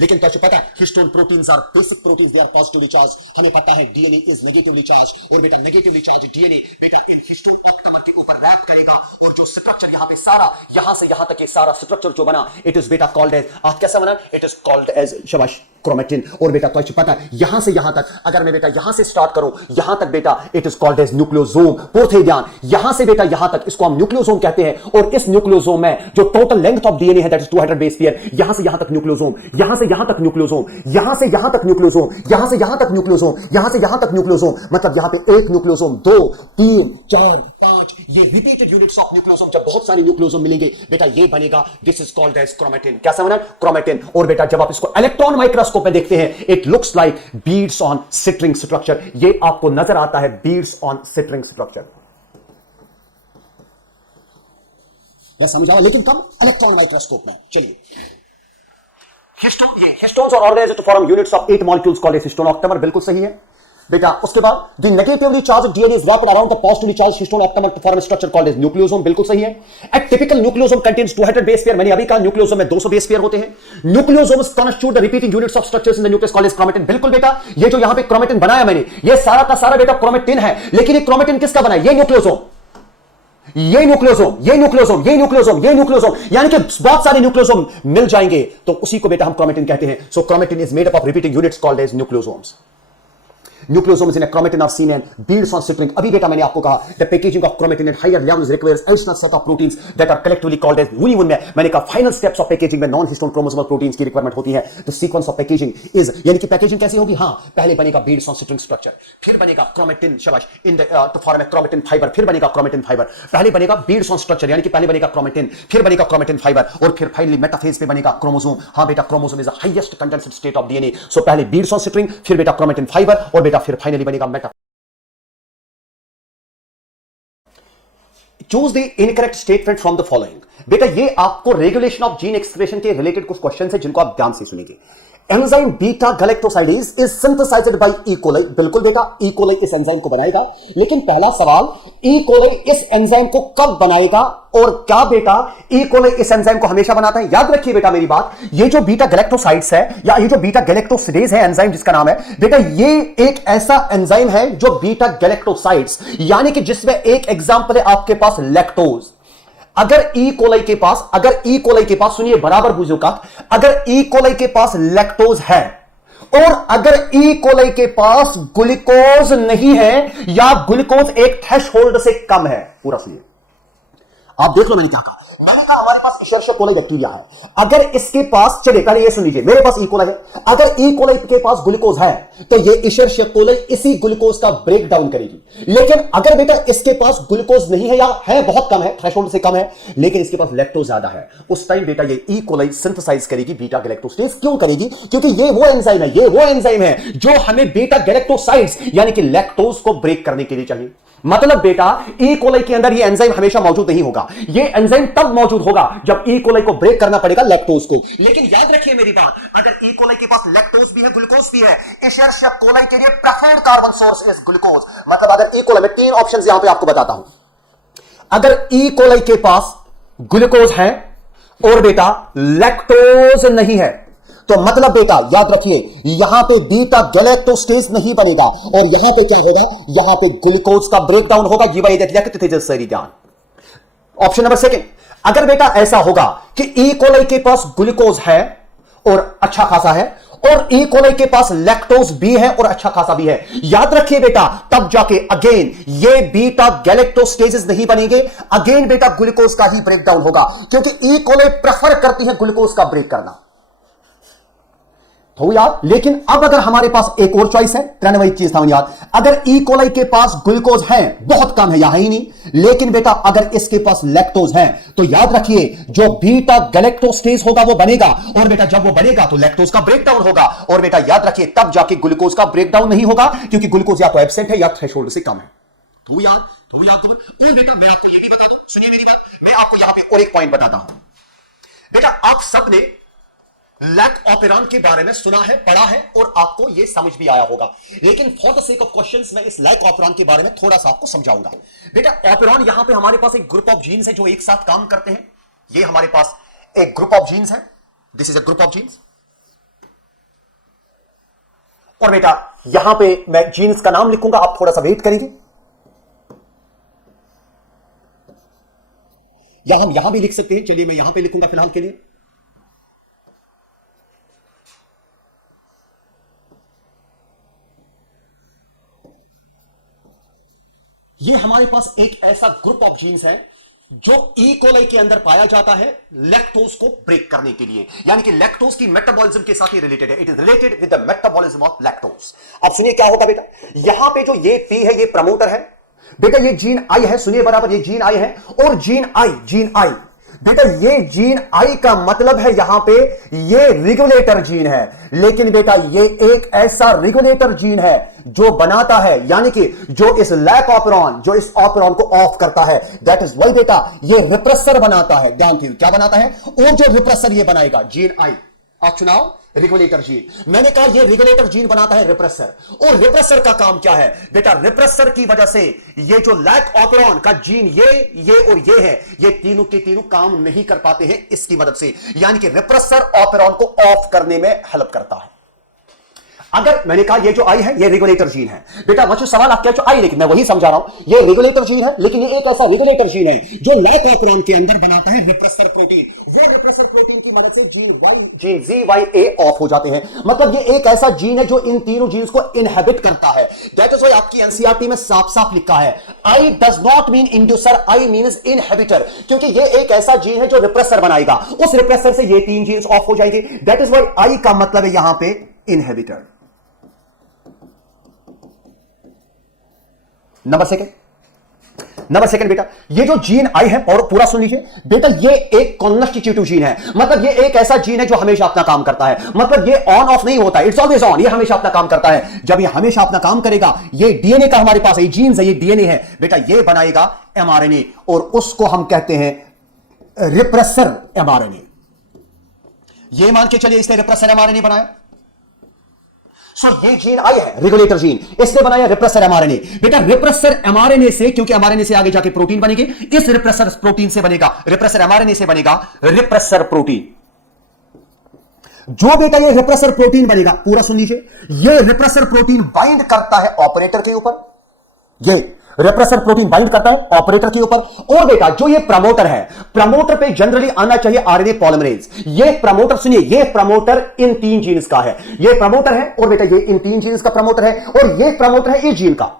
लेकिन क्या पता है histone proteins are basic proteins, they are positively charged. हमें पता है डीएनए इज नेगेटिवली चार्ज, और बेटा नेगेटिवली चार्ज डीएनए बेटा इन हिस्टोन ऑक्टेमर के ऊपर रैप करेगा, और जो स्ट्रक्चर यहां पे सारा, यहां से यहां तक ये सारा स्ट्रक्चर जो बना, इट इज बेटा कॉल्ड एज, आप कैसा बना? इट इज कॉल्ड एज शाबाश क्रोमेटिन। और बेटा तो पता है यहां से यहां तक, अगर मैं बेटा यहां से स्टार्ट करूं यहां तक बेटा it is called as nucleosome. पूरे ध्यान, यहां से बेटा यहां तक इसको हम न्यूक्लियोसोम कहते हैं, और इस न्यूक्लियोसोम में जो टोटल लेंथ ऑफ डीएनए है दैट इज 200 बेस पेयर, यहां से यहां तक न्यूक्लियोसोम, यहां से यहां तक न्यूक्लियोसोम, यहां से यहां तक न्यूक्लियोसोम, यहां से यहां तक न्यूक्लियोसोम, यहां से यहां तक न्यूक्लियोसोम, मतलब यहां पे एक न्यूक्लियोसोम, 2, 3, 4, 5, ये रिपीटेड यूनिट्स ऑफ न्यूक्लियोसोम। जब बहुत सारे न्यूक्लियोसोम मिलेंगे बेटा ये बनेगा, this is called as chromatin. कैसा बना? क्रोमेटिन। और बेटा जब आप इसको इलेक्ट्रॉन माइक्रोस्कोप में देखते हैं, it looks like beads on string structure. ये आपको नजर आता है बीड्स ऑन स्ट्रिंग स्ट्रक्चर। समझ आओ, लेकिन कम इलेक्ट्रॉन माइक्रोस्कोप में। चलिए histones are organized to form units of 8 molecules called histone octamer, बिल्कुल सही है बेटा। उसके बाद the negatively charged DNA is wrapped around the positively charged histone octamer to form structure called as nucleosome, बिल्कुल सही है। A typical nucleosome contains 200 base pair. मैंने अभी कहा न्यूक्लियोसोम में 200 बेस पेयर होते हैं। Nucleosomes constitute the repeating units of structures in the nucleus called as chromatin, बिल्कुल बेटा। ये जो यहां पे क्रोमेटिन बनाया मैंने, ये सारा का सारा बेटा क्रोमेटिन है, लेकिन ये क्रोमेटिन किसका बना है? ये न्यूक्लियोसोम, ये न्यूक्लियोसोम, ये न्यूक्लियोसोम, ये न्यूक्लियोसोम, ये न्यूक्लियोसोम, यानी कि बहुत सारे न्यूक्लियोसोम मिल जाएंगे तो उसी को बेटा हम क्रोमेटिन कहते हैं। So chromatin is made up of repeating units called as nucleosomes. Nucleosomes in a chromatin are seen and beads on citrine. अभी बेटा मैंने आपको कहा the packaging of chromatin at higher levels requires extra set of proteins that are collectively called as उन में मैंने कहा final steps of packaging में नॉन हिस्टोन क्रोमोसोमल प्रोटीन्स की रिक्वायरमेंट होती है. तो सीक्वेंस ऑफ पैकेजिंग इज यानी कि पैकेजिंग कैसी होगी? हाँ, पहले बनेगा beads on citrine स्ट्रक्चर, फिर बनेगा chromatin शाबाश in the two form A chromatin fibre, फिर बनेगा chromatin फाइबर. पहले बनेगा beads on स्ट्रक्चर यानी कि पहले बनेगा chromatin, फिर बनेगा chromatin फाइबर और फिर फाइनली मेटाफेज पे बनेगा क्रोमोसोम. हाँ बेटा, chromosome is the highest condensed state of DNA. So पहले beads on citrine, फिर बेटा chromatin फाइबर और बेटा फिर फाइनली बनेगा meta. Choose the incorrect statement from the following. बेटा ये आपको रेगुलेशन ऑफ जीन एक्सप्रेशन के रिलेटेड कुछ क्वेश्चन है जिनको आप ध्यान से सुनेंगे. Enzyme beta galactosidase is synthesized by E coli. बिल्कुल बेटा, ई कोलाई इस एंजाइम को बनाएगा. लेकिन पहला सवाल, ई कोलाई इस एंजाइम को कब बनाएगा और क्या बेटा ई कोलाई इस एंजाइम को हमेशा बनाता है? याद रखिए बेटा मेरी बात, ये जो बीटा गैलेक्टोसाइड्स है या ये जो बीटा गैलेक्टोसिडेज है एंजाइम जिसका नाम है बेटा, ये एक ऐसा एंजाइम है जो बीटा गैलेक्टोसाइड्स यानी कि जिसमें एक एग्जांपल है आपके पास लैक्टोज. अगर ई कोलाई के पास सुनिए बराबर बुझुका, अगर ई कोलाई के पास लैक्टोज है और अगर ई कोलाई के पास ग्लूकोज नहीं है या ग्लूकोज एक थ्रेशहोल्ड से कम है, पूरा सुनिए, आप देख लो मैंने क्या कहा. मैंने कहा हमारे पास इशर्शिया कोलाई बैक्टीरिया है. अगर इसके पास, चलिए पहले ये सुन लीजिए, मेरे पास ई कोलाई है. अगर ई कोलाई के पास ग्लूकोज है तो ये इशर्शिया कोलाई इसी ग्लूकोज का ब्रेक डाउन करेगी. लेकिन अगर बेटा इसके पास ग्लूकोज नहीं है या है बहुत कम है, थ्रेशोल्ड से कम है, लेकिन इसके पास लैक्टोज ज्यादा है, उस टाइम बेटा ये ई कोलाई सिंथेसाइज करेगी बीटा गैलेक्टोसिडेज. क्यों करेगी? क्योंकि ये वो एंजाइम है जो हमें बीटा गैलेक्टोसाइड्स यानी कि लैक्टोज को ब्रेक करने के लिए चाहिए. मतलब बेटा ई कोलाई के अंदर ये एंजाइम हमेशा मौजूद नहीं होगा. ये एंजाइम तब मौजूद होगा जब ई कोलाई को ब्रेक करना पड़ेगा लैक्टोज को. लेकिन याद रखिए मेरी बात, अगर ई कोलाई के पास लैक्टोज भी है, ग्लूकोज भी है, इशर्शिया कोलाई के लिए preferred carbon source is glucose. मतलब अगर ई कोलाई में तीन ऑप्शंस यहां पे आपको बताता हूं. अगर ई कोलाई के पास ग्लूकोज है और बेटा लैक्टोज नहीं है तो मतलब बेटा याद रखिए यहां पे बीटा गैलेक्टोसिडेज नहीं बनेगा और यहां पे क्या होगा? यहां पे ग्लूकोज का ब्रेकडाउन होगा. ऑप्शन नंबर सेकंड, अगर बेटा ऐसा होगा कि ई कोलाई के पास ग्लूकोज है और अच्छा खासा है और ई कोलाई के पास लैक्टोज भी है और अच्छा खासा भी है, याद रखिए बेटा तब जाके अगेन ये बीटा गैलेक्टोसिडेज नहीं बनेंगे. अगेन बेटा ग्लूकोज का ही ब्रेकडाउन होगा क्योंकि ई कोलाई प्रेफर करती है ग्लूकोज का ब्रेक करना. तो यार, लेकिन अब अगर हमारे पास एक और चॉइस है, 93 चीज था याद, अगर ई कोलाई के पास ग्लूकोज है, बहुत कम है या है ही नहीं, लेकिन बेटा अगर इसके पास लैक्टोज है तो याद रखिए जो बीटा गैलेक्टोसिडेज होगा वो बनेगा और बेटा जब वो बनेगा तो लैक्टोज का ब्रेकडाउन होगा और बेटा याद रखिए तब जाके ग्लूकोज का ब्रेकडाउन नहीं होगा क्योंकि ग्लूकोज या तो एब्सेंट है या थ्रेशोल्ड से कम है. तो यार बेटा मैं आपको ये भी बता दूं, सुनिए मेरी बात, मैं आपको यहां पे और एक पॉइंट बताता हूं. बेटा आप सबने लैक ऑपेरॉन के बारे में सुना है, पढ़ा है और आपको यह समझ भी आया होगा, लेकिन for the sake of questions मैं इस लैक ऑपेरॉन के बारे में थोड़ा सा आपको समझाऊंगा. बेटा ऑपेरॉन यहां पे हमारे पास एक ग्रुप ऑफ जीन्स है जो एक साथ काम करते हैं. ये हमारे पास एक ग्रुप ऑफ जीन्स है, this is a group of genes. और बेटा यहां पे मैं जीन्स का नाम लिखूंगा, आप थोड़ा सा वेट करेंगे. या हम यहां भी लिख सकते हैं, चलिए मैं यहां पे लिखूंगा फिलहाल के लिए. ये हमारे पास एक ऐसा ग्रुप ऑफ जीन्स है जो ई कोलाई के अंदर पाया जाता है लैक्टोज को ब्रेक करने के लिए, यानी कि लैक्टोज की मेटाबॉलिज्म के साथ ही रिलेटेड है. It is related with the metabolism of lactose. अब सुनिए क्या होगा बेटा, यहां पे जो ये पी है ये प्रमोटर है बेटा, ये जीन आई है, सुनिए बराबर, ये जीन आई है और जीन आई बेटा ये जीन आई का मतलब है यहां पे ये रेगुलेटर जीन है. लेकिन बेटा ये एक ऐसा रेगुलेटर जीन है जो बनाता है, यानी कि जो इस लैक ऑपेरॉन, जो इस ऑपेरॉन को ऑफ करता है, दैट इज वाई बेटा ये रिप्रेसर बनाता है. ध्यान दीजिए क्या बनाता है, और जो रिप्रेसर ये बनाएगा जीन आई. आप चुनाव रेगुलेटर जीन, मैंने कहा ये रेगुलेटर जीन बनाता है रिप्रेसर. और रिप्रेसर का काम क्या है बेटा, रिप्रेसर की वजह से ये जो लैक ऑपेरॉन का जीन ये और ये है, ये तीनों के तीनों काम नहीं कर पाते हैं इसकी मदद से, यानी कि रिप्रेसर ऑपेरॉन को ऑफ करने में हेल्प करता है. अगर मैंने कहा ये जो आई है ये रेगुलेटर जीन है, बेटा बच्चों सवाल आप क्या जो आई, लेकिन मैं वही समझा रहा हूं, ये रेगुलेटर जीन है, लेकिन ये एक ऐसा रेगुलेटर जीन है जो लैक ऑपरॉन के अंदर बनाता है रिप्रेसर प्रोटीन। वो रिप्रेसर प्रोटीन की मदद से जीन GYA ऑफ हो जाते हैं। मतलब ये एक ऐसा जीन है जो इन तीनों जीन्स को इनहेबिट करता है। दैट इज व्हाई आपकी एनसीईआरटी में साफ साफ लिखा है I does not mean inducer, I means inhibitor, क्योंकि ये एक ऐसा जीन है जो रिप्रेसर बनाएगा, उस रिप्रेसर से ये तीन जीन्स ऑफ हो जाएंगे। दैट इज व्हाई आई का मतलब है यहां पे इनहेबिटर। नंबर सेकंड बेटा, ये जो जीन आई है, और पूरा सुन लीजिए बेटा, ये एक कॉन्स्टिट्यूटिव जीन है। मतलब ये एक ऐसा जीन है जो हमेशा अपना काम करता है। मतलब ये ऑन ऑफ नहीं होता, इट्स ऑलवेज ऑन, ये हमेशा अपना काम करता है। जब ये हमेशा अपना काम करेगा, ये डीएनए का हमारे पास है, ये जीन्स है, ये डीएनए है बेटा, ये बनाएगा एमआरएनए, और उसको हम कहते हैं रिप्रेसर एमआरएनए। ये मान के चलिए इसने रिप्रेसर एमआरएनए बनाया। सो ये जीन आई है रेगुलेटर जीन, इसने बनाया रिप्रेसर एमआरएनए। बेटा रिप्रेसर एमआरएनए से, क्योंकि एमआरएनए से आगे जाके प्रोटीन बनेगी, इस रिप्रेसर प्रोटीन से बनेगा, रिप्रेसर एमआरएनए से बनेगा रिप्रेसर प्रोटीन। जो बेटा ये रिप्रेसर प्रोटीन बनेगा, पूरा सुन लीजिए, ये रिप्रेसर प्रोटीन बाइंड करता है ऑपरेटर के ऊपर, ये रिप्रेसर प्रोटीन बाइंड करता है ऑपरेटर के ऊपर। और बेटा जो ये प्रमोटर है, प्रमोटर पे जनरली आना चाहिए आरएनए पॉलीमरेज। ये प्रमोटर सुनिए, ये प्रमोटर इन तीन जीन्स का है, ये प्रमोटर है, और बेटा ये इन तीन जीन्स का प्रमोटर है, और ये प्रमोटर है इस जीन का,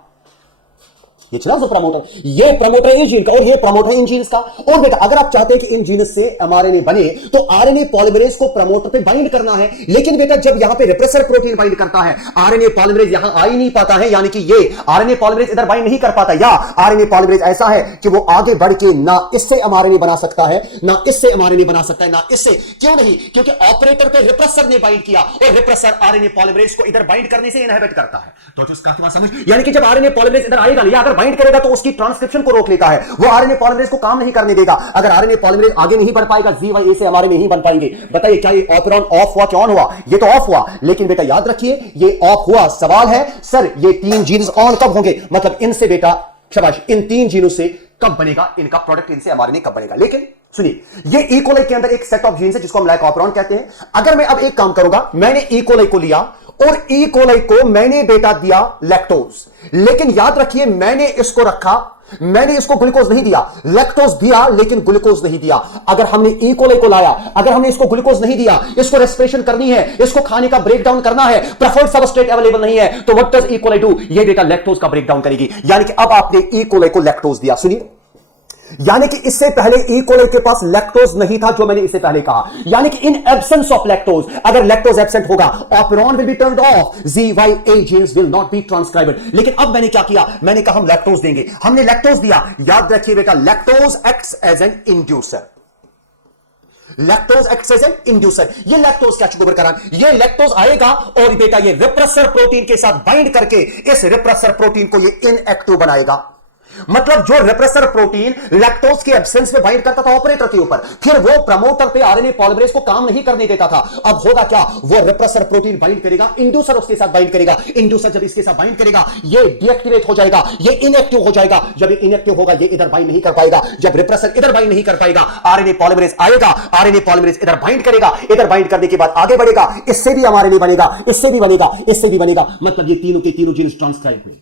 ये चला जो प्रमोटर, ये प्रमोटर है इन जीन का, और ये प्रमोटर है इन जीन्स का। और बेटा अगर आप चाहते हैं कि इन जीन्स से एमआरएनए बने, तो आरएनए पॉलीमरेज को प्रमोटर पे बाइंड करना है। लेकिन बेटा जब यहां पे रिप्रेसर प्रोटीन बाइंड करता है, आरएनए पॉलीमरेज यहां आ ही नहीं पाता है, यानी कि ये आरएनए पॉलीमरेज इधर बाइंड नहीं कर पाता, या आरएनए पॉलीमरेज ऐसा है कि वो आगे बढ़ के ना इससे एमआरएनए बना सकता है, ना इससे एमआरएनए बना सकता है, ना इससे। क्यों नहीं? क्योंकि ऑपरेटर पे रिप्रेसर ने बाइंड किया, और रिप्रेसर आरएनए पॉलीमरेज को इधर बाइंड करने से इनहिबिट करता है। तो इसका क्या समझ, यानी कि जब आरएनए पॉलीमरेज इधर आएगा या अगर बाइंड करेगा तो उसकी ट्रांसक्रिप्शन को रोक लेता है, वो आरएनए पॉलीमरेज को काम नहीं करने देगा। अगर आरएनए पॉलीमरेज आगे नहीं बढ़ पाएगा, GYA से हमारे नहीं बन पाएंगे। बताइए क्या ये ऑपरॉन ऑफ हुआ कि ऑन हुआ? ये तो ऑफ हुआ, लेकिन बेटा याद रखिए ये ऑफ हुआ। सवाल है सर ये तीन जीन्स ऑन कब होंगे? मतलब इनसे बेटा शाबाश, इन तीन जीनों से कब बनेगा इनका प्रोडक्ट, इनसे एमआरएनए कब बनेगा। लेकिन सुनिए, ये ई कोलाई के अंदर एक सेट ऑफ जीन्स है जिसको हम लाइक ऑपरॉन कहते हैं। अगर मैं अब एक काम करूंगा, मैंने ई कोलाई को लिया और ई कोलाई को मैंने बेटा दिया लैक्टोज, लेकिन याद रखिए मैंने इसको रखा, मैंने इसको ग्लूकोज नहीं दिया, लैक्टोज दिया लेकिन ग्लूकोज नहीं दिया। अगर हमने ई कोलाई को लाया, अगर हमने इसको ग्लूकोज नहीं दिया, इसको रेस्पिरेशन करनी है, इसको खाने का ब्रेकडाउन करना है, प्रेफर्ड सबस्ट्रेट अवेलेबल नहीं है, तो what does E coli do? ये बेटा लैक्टोज का ब्रेकडाउन करेगी। यानी कि अब आपने ई कोलाई को लैक्टोज दिया। सुनिए, यानी कि इससे पहले ई कोलाई के पास लैक्टोज नहीं था, जो मैंने इससे पहले कहा। यानी कि इन एब्सेंस ऑफ लैक्टोज, अगर लैक्टोज एब्सेंट होगा, operon will be turned off, GYA genes will not be transcribed. लेकिन अब मैंने क्या किया? मैंने कहा हम लैक्टोज देंगे, हमने लैक्टोज दिया। याद रखिए बेटा lactose acts as an inducer, lactose acts as an inducer. ये लैक्टोज क्या गोबर करान, ये लैक्टोज आएगा और बेटा ये रिप्रेसर प्रोटीन के साथ बाइंड करके इस रिप्रेसर प्रोटीन को ये इनएक्टिव बनाएगा। मतलब जो रिप्रेसर प्रोटीन लैक्टोज के एब्सेंस में बाइंड करता था ऑपरेटर के ऊपर, फिर वो प्रमोटर पे आरएनए पॉलीमरेज को काम नहीं करने देता था। अब होगा क्या? वो रिप्रेसर प्रोटीन बाइंड करेगा, इंड्यूसर उसके साथ बाइंड करेगा। इंड्यूसर जब इसके साथ बाइंड करेगा, ये डीएक्टिवेट हो जाएगा, ये इनएक्टिव हो जाएगा। जब ये इनएक्टिव होगा, ये इधर बाइंड नहीं कर पाएगा। जब रिप्रेसर इधर बाइंड नहीं कर पाएगा, आरएनए पॉलीमरेज आएगा, आरएनए पॉलीमरेज इधर बाइंड करेगा, इधर बाइंड करने के बाद आगे बढ़ेगा, इससे भी आरएनए बनेगा, इससे भी बनेगा, इससे भी बनेगा। मतलब ये तीनों के तीनों जीन्स ट्रांसक्राइब हुए।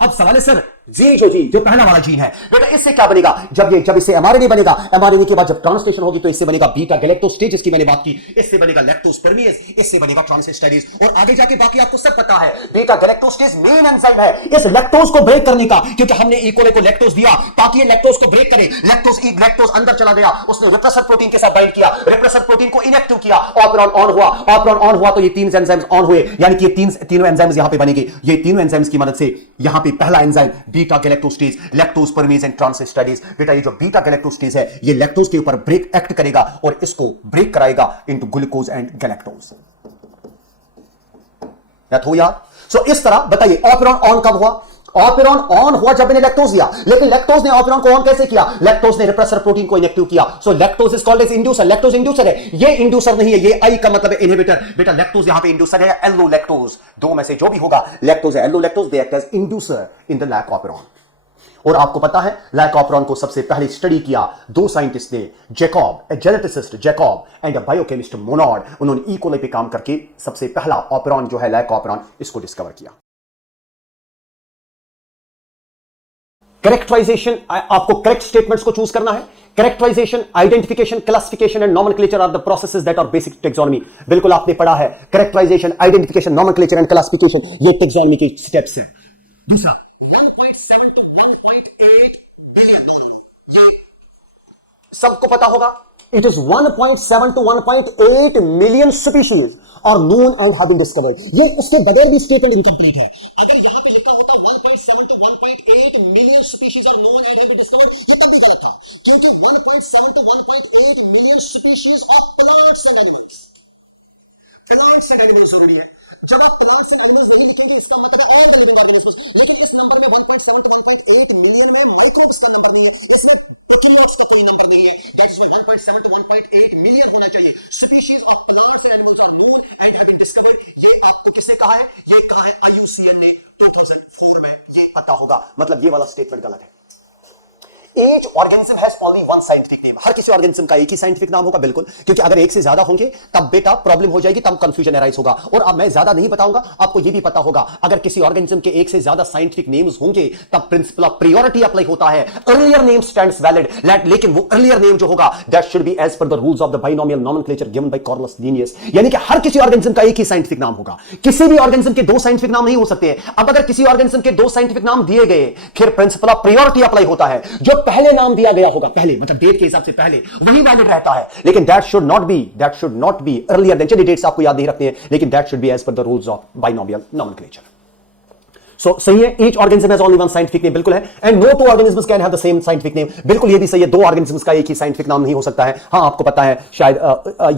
अब सवाल है सर जी जो पहला वाला जीन है बेटा, इससे क्या बनेगा? जब इससे एमआरएनए बनेगा, एमआरएनए के बाद जब ट्रांसलेशन होगी तो इससे बनेगा बीटा गैलेक्टोस्टेज, जिसकी मैंने बात की, इससे बनेगा लैक्टोस्पर्मियस, इससे बनेगा ट्रांसहिस्टाइडेज, और आगे जाके बाकी आपको सब पता है। बीटा गैलेक्टोस्टेज मेन एंजाइम है इस लैक्टोज को ब्रेक करने का, क्योंकि हमने ई कोलाई को लैक्टोज दिया ताकि ये लैक्टोज को ब्रेक करे। लैक्टोज अंदर चला गया, उसने रिप्रेसर प्रोटीन के साथ बाइंड किया, रिप्रेसर प्रोटीन को इनएक्टिव किया, ऑपरॉन ऑन हुआ, ऑपरॉन ऑन हुआ तो ये तीन एंजाइम्स ऑन हुए। यानी कि ये तीनों एंजाइम्स यहां पे बनेंगे। ये तीनों एंजाइम्स की मदद से यहां पे पहला एंजाइम बीटा गैलेक्टोस्टेज, लैक्टोज परमेज एंड ट्रांसहिस्टाइडेज। बेटा ये जो बीटा गैलेक्टोस्टेज है, ये लैक्टोज के ऊपर ब्रेक एक्ट करेगा और इसको ब्रेक कराएगा इनटू ग्लूकोज एंड गैलेक्टोज। या तो यार सो इस तरह बताइए ऑपरॉन ऑन कब हुआ? ऑपरॉन ऑन हुआ जब मैंने लैक्टोज दिया, लेकिन लैक्टोज ने ऑपरॉन को ऑन कैसे किया? लैक्टोज ने रिप्रेसर प्रोटीन को इनएक्टिव किया। So lactose is called as inducer. Lactose inducer है, ये इंड्यूसर नहीं है, ये आई का मतलब है इनहिबिटर। बेटा लैक्टोज यहां पे इंड्यूसर है, एल्लो लैक्टोज, दो में से जो भी होगा, लैक्टोज है allolactose, they act as inducer in the lac operon. और आपको पता है लाइकोपेरॉन को सबसे पहले स्टडी किया दो साइंटिस्ट ने, Jacob, A geneticist Jacob and a biochemist Monod. उन्होंने इकोली पे काम करके सबसे पहला ऑपेरॉन जो है लाइकोपेरॉन, इसको डिस्कवर किया। कैरेक्टराइजेशन, आपको करेक्ट स्टेटमेंट्स को चूज करना है। Characterization, identification, classification and nomenclature are the processes that are basic taxonomy. बिल्कुल आपने पढ़ा है, characterization, identification, nomenclature and classification, ये टैक्सोनॉमी के स्टेप्स हैं। दूसरा 1.7 to 1.8 बिलियन, ये सबको पता होगा। It is 1.7 to 1.8 million species और known and have been discovered. ये उसके बगैर भी स्टेटमेंट इनकम्प्लीट है। अगर यहां पे लिखा होता 1.7 to 1.8 मिलियन स्पीशीज और known and have been discovered, ये तब भी गलत था, क्योंकि 1.7 to 1.8 million species of plants and animals, plants and animals जरूरी है। जब आप प्लांट्स एंड एनिमल्स नहीं लिखेंगे उसका मतलब है ऑल लिविंग ऑर्गेनिजम्स, लेकिन इस नंबर में 1.7 to 1.8 मिलियन में माइक्रोब्स का नंबर नहीं है, इसमें प्रोकैरियोट्स का कोई नंबर नहीं है। दैट्स व्हाई 1.7 to 1.8 मिलियन होना चाहिए। स्पीशीज जो plants and animals are known and have been discovered, ये आपको किसने कहा है? ये कहा है IUCN ने 2004 में। ये पता होगा, मतलब ये वाला स्टेटमेंट गलत है। Each organism has only one scientific name. हर किसी ऑर्गेनिज्म का एक ही साइंटिफिक नाम होगा, बिल्कुल, क्योंकि अगर एक से ज्यादा होंगे तब बेटा प्रॉब्लम हो जाएगी, तब कंफ्यूजन अराइज होगा। और अब मैं ज्यादा नहीं बताऊंगा, आपको यह भी पता होगा अगर किसी ऑर्गेनिज्म के एक से ज्यादा साइंटिफिक नेम्स होंगे तब प्रिंसिपल ऑफ प्रायोरिटी अप्लाई होता है। अर्लियर नेम स्टैंड्स वैलिड, लेकिन वो अर्लियर नेम जो होगा that should be as per the rules of the binomial nomenclature given by Cornelis Linnaeus. यानी कि हर किसी ऑर्गेनिज्म का एक ही साइंटिफिक नाम होगा, किसी भी ऑर्गेनिज्म के दो साइंटिफिक नाम नहीं हो सकते। अब अगर किसी ऑर्गेनिज्म के दो साइंटिफिक नाम दिए गए, फिर प्रिंसिपल ऑफ प्रायोरिटी अप्लाई होता है। जो पहले नाम दिया गया होगा, पहले मतलब डेट के हिसाब से पहले, वही वैलिड रहता है। लेकिन that should not be earlier than, चलिए डेट्स आपको याद नहीं रखते हैं, लेकिन that should be as per the rules of binomial nomenclature. So सही है, each organism has only one scientific name, बिल्कुल है। And no two organisms can have the same scientific name, बिल्कुल ये भी सही है, दो ऑर्गेनिज्म्स का एक ही साइंटिफिक नाम नहीं हो सकता है। हां, आपको पता है शायद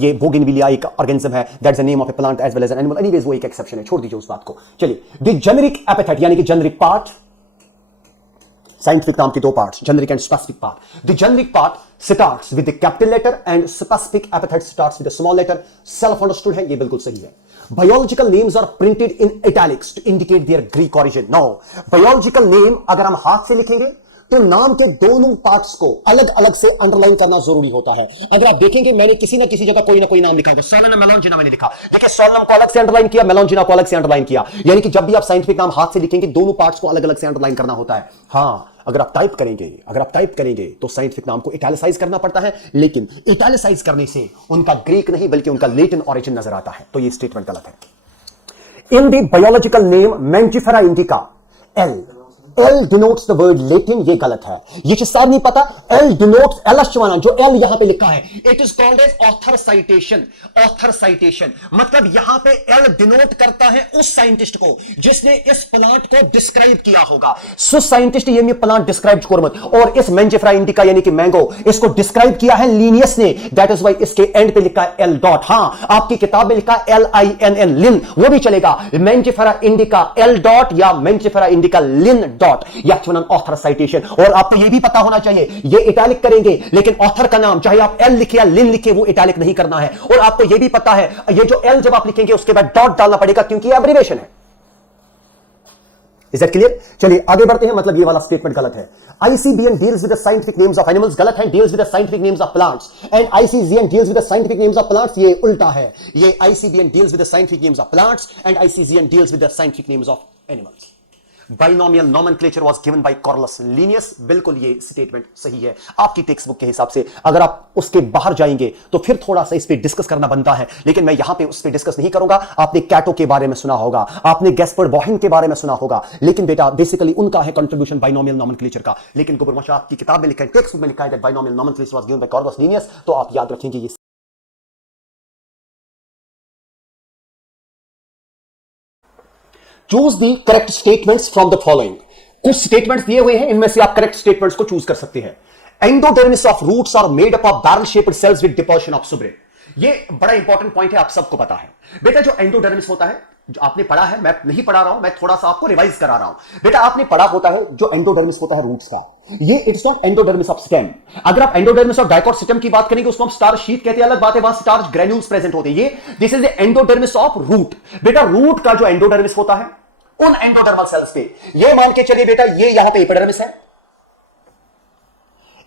ये बोगनविलिया एक ऑर्गेनिज्म है, that's the name of a plant as well as an animal. Anyways वो एक एक्सेप्शन है, छोड़ दीजिए उस बात को। चलिए, द जेनेरिक एपिथेट यानी कि जेनेरिक पार्ट, साइंटिफिक नाम के दो parts, generic and specific part. The generic part starts with the capital letter and specific epithet starts with the small letter. Self understood है, ये बिल्कुल सही है। Biological names are printed in italics to indicate their Greek origin. No, biological name अगर हम हाथ से लिखेंगे तो नाम के दोनों पार्ट्स को अलग अलग से अंडरलाइन करना जरूरी होता है। अगर आप देखेंगे मैंने किसी ना किसी जगह कोई ना कोई नाम लिखा होगा, सोलनम मेलॉन्जिना मैंने लिखा, देखिए सोलनम को अलग से अंडरलाइन किया, मेलॉन्जिना को अलग से अंडरलाइन किया। यानी कि जब भी आप साइंटिफिक नाम हाथ से लिखेंगे दोनों पार्ट्स को अलग अलग से अंडरलाइन करना होता है। हां, अगर आप टाइप करेंगे तो साइंटिफिक नाम को इटैलिसाइज करना पड़ता है, लेकिन इटैलिसाइज करने से उनका ग्रीक नहीं बल्कि उनका लैटिन ओरिजिन नजर आता है। तो ये स्टेटमेंट गलत है। In the biological name Mangifera indica, L denotes the word Latin, ये गलत है। ये शायद नहीं पता, L denotes एलश्चवाना, जो L यहां पे लिखा है, it is called as author citation. Author citation मतलब यहां पे L डिनोट करता है उस साइंटिस्ट को जिसने इस प्लांट को डिस्क्राइब किया होगा। सो साइंटिस्ट ये में प्लांट डिस्क्राइब कोरमत, और इस मैंजिफेरा इंडिका यानी कि मैंगो, इसको डिस्क्राइब किया है लीनियस ने, दैट इज वाई इसके एंड पे लिखा है L डॉट। हां, आपकी किताब में लिखा है LINN, लिन, वो भी चलेगा। मैंजिफेरा इंडिका L डॉट या Mangifera indica Linn dot, author citation. और आपको यह भी पता होना चाहिए, ये इटैलिक करेंगे लेकिन ऑथर का नाम चाहे आप एल लिखे या लिन लिखे वो इटैलिक नहीं करना है। और आपको यह भी पता है ये जो एल जब आप लिखेंगे उसके बाद डॉट डालना पड़ेगा, क्योंकि ये एब्रिविएशन है। Is that clear? चलिए आगे बढ़ते हैं। मतलब ये वाला स्टेटमेंट गलत है। ICBN deals with the scientific names of animals, गलत है। deals with the scientific names of plants and ICGN deals with the scientific names of plants, ये उल्टा है। ये ICBN deals with the scientific names of plants and ICGN deals with the scientific names of animals। Binomial nomenclature was given by Cornelis Linnaeus, बिल्कुल ये statement सही है आपकी text book के हिसाब से। अगर आप उसके बाहर जाएंगे तो फिर थोड़ा सा इस पे डिस्कस करना बनता है, लेकिन मैं यहां पे उस पे डिस्कस नहीं करूंगा। आपने कैटो के बारे में सुना होगा, आपने गैस्पर्ड बॉहिन के बारे में सुना होगा, लेकिन बेटा बेसिकली उनका है कंट्रीब्यूशन बाइनोमियल नोमेनक्लेचर का। लेकिन गुबरमशा आपकी किताब में लिखा है, टेक्स्ट बुक में लिखा है that binomial nomenclature was given by Cornelis Linnaeus, तो आप याद रखेंगे ये। Choose the correct statements from the following. कुछ स्टेटमेंट्स दिए हुए हैं, इनमें से आप करेक्ट स्टेटमेंट्स को चूज कर सकते हैं। Endodermis of roots are made up of barrel shaped cells with deposition of suberin. ये बड़ा इंपॉर्टेंट पॉइंट है, आप सबको पता है। बेटा जो एंडोडर्मिस होता है, जो आपने पढ़ा है, मैं नहीं पढ़ा रहा हूं, मैं थोड़ा सा आपको रिवाइज करा रहा हूं। बेटा आपने पढ़ा होता है जो एंडोडर्मिस होता है रूट्स का, ये it's not endodermis of stem. अगर आप एंडोडर्मिस ऑफ डाइकोट सिस्टम की बात करेंगे उसको हम स्टार शीट कहते हैं, अलग बात है, वहां स्टार्च ग्रैन्यूल्स प्रेजेंट होते हैं। ये this is the endodermis of root. बेटा रूट का जो एंडोडर्मिस होता है उन एंडोडर्मल सेल्स के, ये मान के चलिए बेटा ये यहां पे एपिडर्मिस है,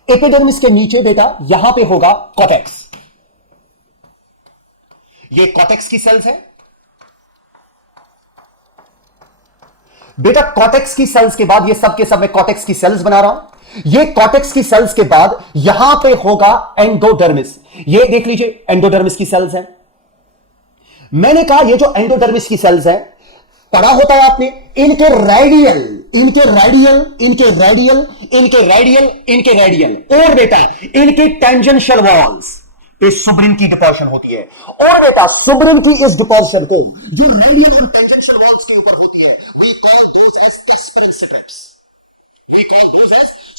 एपिडर्मिस के नीचे बेटा यहां पे होगा कॉटेक्स। ये कॉटेक्स की सेल्स है बेटा। कॉटेक्स की सेल्स के बाद ये सब के सब मैं कॉटेक्स की सेल्स बना रहा हूं। ये कॉटेक्स की सेल्स के बाद यहां पे होगा एंडोडर्मिस। ये देख लीजिए एंडोडर्मिस की सेल्स है। मैंने कहा ये जो एंडोडर्मिस की सेल्स है, पढ़ा होता है आपने, इनके रेडियल और बेटा इनके टेंजेंशियल वॉल्स पे सुब्रिन की डिपोजिशन होती है। और बेटा सुब्रिन की इस डिपोजिशन को जो रेडियल और टेंजेंशियल वॉल्स के ऊपर होती है, we call those as Kasparov strips.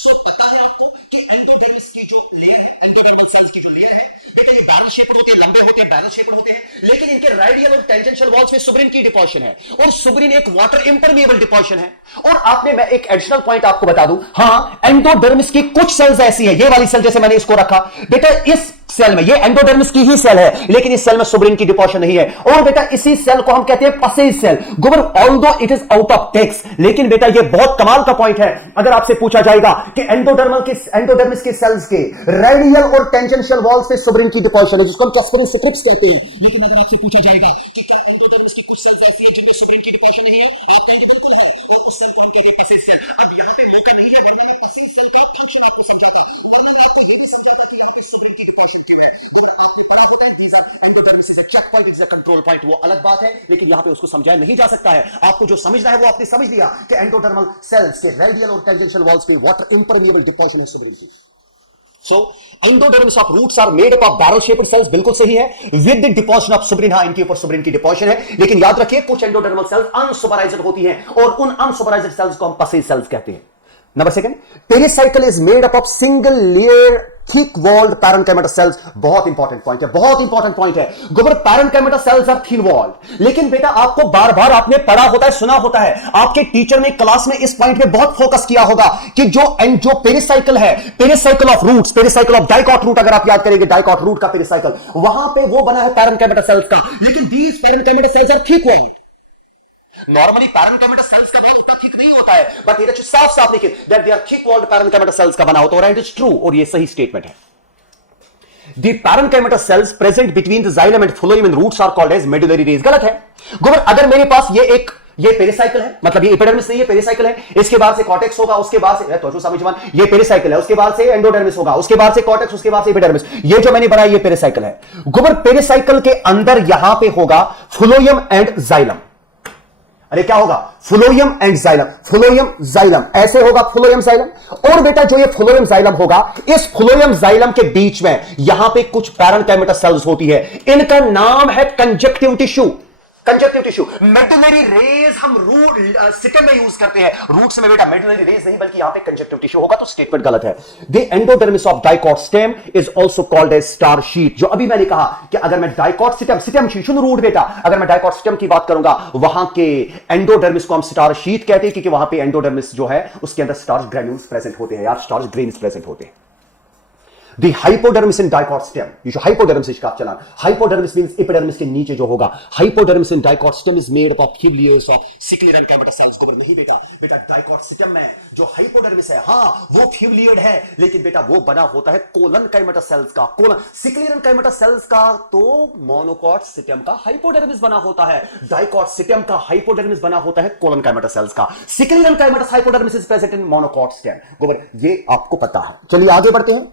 So बता दें आपको कि एंडोडर्मिस की जो लेयर है, एंडोडर्मल सेल्स की जो लेयर है, ये बैरल शेप्ड होते हैं, लंबे होते हैं, बैरल शेप्ड होते हैं, लेकिन इनके रेडियल और टेंजेंशियल वॉल्स में सुब्रिन की डिपोजिशन है। और सुब्रिन एक वाटर इंपरमिएबल डिपोजिशन है। और आपने, मैं एक एडिशनल पॉइंट आपको बता दूं, हां एंडोडर्मिस की कुछ सेल्स ऐसी है, ये वाली सेल जैसे मैंने इसको रखा बेटा, इस सेल में, ये एंडोडर्मिस की ही सेल है, लेकिन इस सेल में सुब्रिन की डिपोजिशन नहीं है। और बेटा इसी सेल को हम कहते हैं पसेज सेल। गोबर although it is out of text, लेकिन बेटा ये बहुत कमाल का पॉइंट है। अगर आपसे पूछा जाएगा कि एंडोडर्मिस के सेल्स के रेडियल और टेंजेंशियल वॉल्स पे सुब्रिन की डिपोजिशन है, जिसको हम कैस्परिन स्ट्रिप्स कहते हैं, लेकिन अगर आपसे पूछा जाएगा कि क्या एंडोडर्मिस की कुछ सेल्स ऐसी है जिनमें सुब्रिन की डिपोजिशन नहीं है, आप कहेंगे बिल्कुल है, तो उस सेल को कहते हैं पसेज सेल। अब यहां पे मौका नहीं है सेल का ऑप्शन आपको सिखाऊंगा, और मैं आपको ये भी सिखाऊंगा कि सुब्रिन की डिपोजिशन क्या है। Check point, it's a control point, वो अलग बात है, लेकिन यहां पे उसको समझाया नहीं जा सकता है। आपको जो समझना है वो आपने समझ लिया कि एंडोडर्मल सेल्स के रेडियल और टेंजेंशियल वॉल्स पे वाटर इंपरमिएबल डिपोजिशन है सुब्रिन की। So endodermis of roots are made up of barrel shaped cells, बिल्कुल सही है, with the deposition of suberin. हां, इनके ऊपर सुब्रिन की डिपोजिशन है, लेकिन याद रखिए कुछ एंडोडर्मल सेल्स अनसुपराइज्ड होती हैं, और उन अनसुपराइज्ड सेल्स को हम पसेज सेल्स कहते हैं। Number second, pericycle is made up of single layer thick walled parenchymata cells. बहुत इंपॉर्टेंट पॉइंट है, बहुत इंपॉर्टेंट पॉइंट है गोबर। Parenchymata cells are thin walled, लेकिन बेटा आपको बार बार आपने पढ़ा होता है, सुना होता है, आपके टीचर ने क्लास में इस पॉइंट पे बहुत फोकस किया होगा कि जो पेरिसाइकिल है, pericycle of roots, pericycle of dicot root, अगर आप याद करेंगे डाइकॉट रूट का पेरिसाइकिल, वहां पे वो बना है पैरेन्काइमेटा सेल्स का, लेकिन these parenchymata cells are thick walled. Normally parenchymata cells का बना उतना थिक नहीं होता है, बट ये साफ लिखिए that they are thick walled parenchymata cells का बना होता है, और इट इज ट्रू, और ये सही स्टेटमेंट है। The parenchyma cells present between the xylem and phloem and roots are called as medullary rays। गलत है गोबर। अगर मेरे पास ये पेरिसाइकिल है, मतलब ये एपिडर्मिस नहीं है, पेरिसाइकिल है, इसके बाद से कॉर्टेक्स होगा, उसके बाद से तो समझ, ये पेरिसाइकिल है, उसके बाद से एंडोडर्मिस होगा, उसके बाद से कॉर्टेक्स, उसके बाद से एपिडर्मिस। ये जो मैंने बनाया ये पेरिसाइकिल है गोबर। पेरिसाइकिल के अंदर यहां पे होगा फ्लोएम एंड जाइलम। अरे क्या होगा? Phloem and xylem, phloem xylem, ऐसे होगा फ्लोएम जाइलम। और बेटा जो ये फ्लोएम जाइलम होगा, इस फ्लोएम जाइलम के बीच में यहां पे कुछ पैरेन्काइमेटा सेल्स होती है, इनका नाम है conjunctive tissue. Conjunctive tissue, medullary rays हम रूट सिस्टम में यूज करते हैं, रूट्स में बेटा मेडुलरी रेज नहीं बल्कि यहां पे कंजक्टिव टिश्यू होगा, तो स्टेटमेंट गलत है। The endodermis of dicot stem is also called as star sheath. जो अभी मैंने कहा कि अगर मैं डाइकॉट सिस्टम शीशुन रूट बेटा, अगर मैं डाइकॉट सिस्टम की बात करूंगा, वहां के एंडोडर्मिस को हम स्टार शीट कहते हैं, क्योंकि वहां पे एंडोडर्मिस जो है उसके अंदर स्टार्च ग्रैन्यूल्स प्रेजेंट होते हैं, यार स्टार्च ग्रेन्स प्रेजेंट होते हैं। The hypodermis in dicot stem, ये जो hypodermis इसका आप चलाना, hypodermis means epidermis के नीचे जो होगा, hypodermis in dicot stem is made up of thin layers of ciliary and chymata cells। गोबर नहीं बेटा, dicot stem में जो hypodermis है, हाँ वो thin layered है, लेकिन बेटा वो बना होता है colon chymata cells का, colon ciliary and chymata cells का तो monocot stem का hypodermis बना होता है, dicot stem का hypodermis बना होता है colon chymata cells का। ciliary and chymata hypodermis is present in monocot stem। गोबर ये आपको पता है। चलिए आगे बढ़ते हैं।